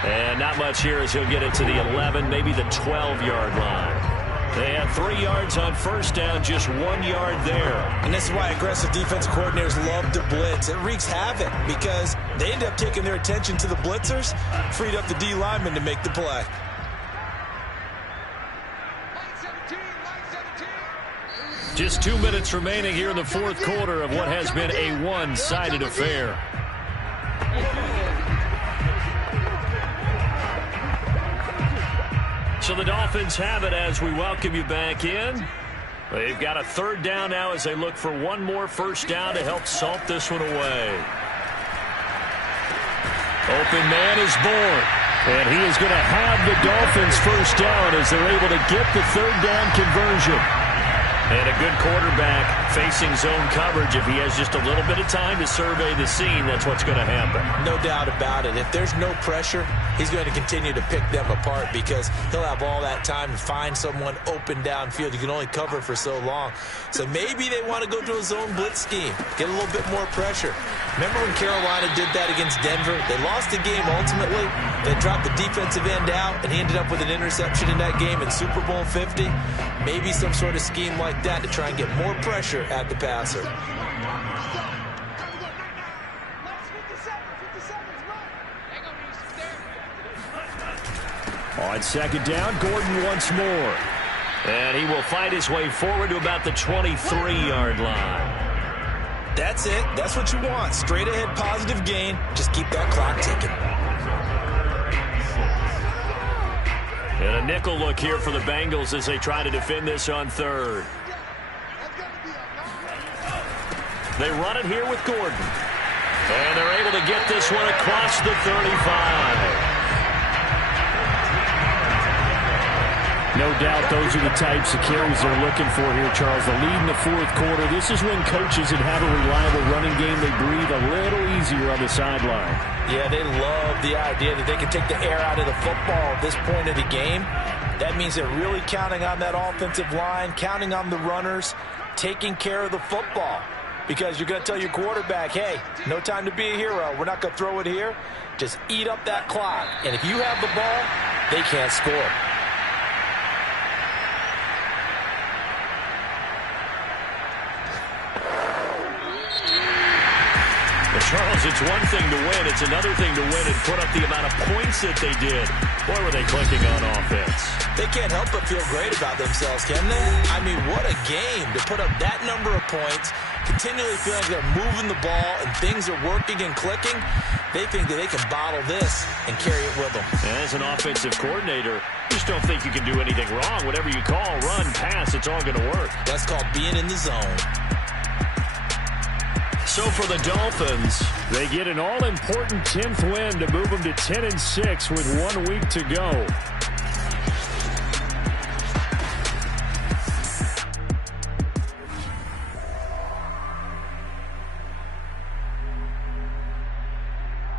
And not much here as he'll get it to the 11, maybe the 12-yard line. They have 3 yards on 1st down, just 1 yard there. And this is why aggressive defense coordinators love to blitz. It wreaks havoc because they end up taking their attention to the blitzers, freed up the D lineman to make the play. Just 2 minutes remaining here in the fourth quarter of what has been a one-sided affair. So the Dolphins have it as we welcome you back in. They've got a third down now as they look for one more first down to help salt this one away. Open man is born. And he is going to have the Dolphins first down as they're able to get the third down conversion. And a good quarterback facing zone coverage. If he has just a little bit of time to survey the scene, that's what's going to happen. No doubt about it. If there's no pressure, he's going to continue to pick them apart because he'll have all that time to find someone open downfield. You can only cover for so long. So maybe they want to go to a zone blitz scheme, get a little bit more pressure. Remember when Carolina did that against Denver? They lost the game ultimately. They dropped the defensive end out, and he ended up with an interception in that game in Super Bowl 50. Maybe some sort of scheme like that to try and get more pressure at the passer. On second down, Gordon once more. And he will find his way forward to about the 23-yard line. That's it. That's what you want. Straight ahead positive gain. Just keep that clock ticking. And a nickel look here for the Bengals as they try to defend this on third. They run it here with Gordon. And they're able to get this one across the 35. No doubt those are the types of carries they're looking for here, Charles. The lead in the fourth quarter. This is when coaches that have a reliable running game, they breathe a little easier on the sideline. Yeah, they love the idea that they can take the air out of the football at this point of the game. That means they're really counting on that offensive line, counting on the runners, taking care of the football. Because you're going to tell your quarterback, hey, no time to be a hero. We're not going to throw it here. Just eat up that clock. And if you have the ball, they can't score. Charles, it's one thing to win. It's another thing to win and put up the amount of points that they did. Boy, were they clicking on offense. They can't help but feel great about themselves, can they? I mean, what a game to put up that number of points, continually feeling like they're moving the ball and things are working and clicking. They think that they can bottle this and carry it with them. And as an offensive coordinator, you just don't think you can do anything wrong. Whatever you call, run, pass, it's all going to work. That's called being in the zone. So for the Dolphins, they get an all-important 10th win to move them to 10-6 with 1 week to go.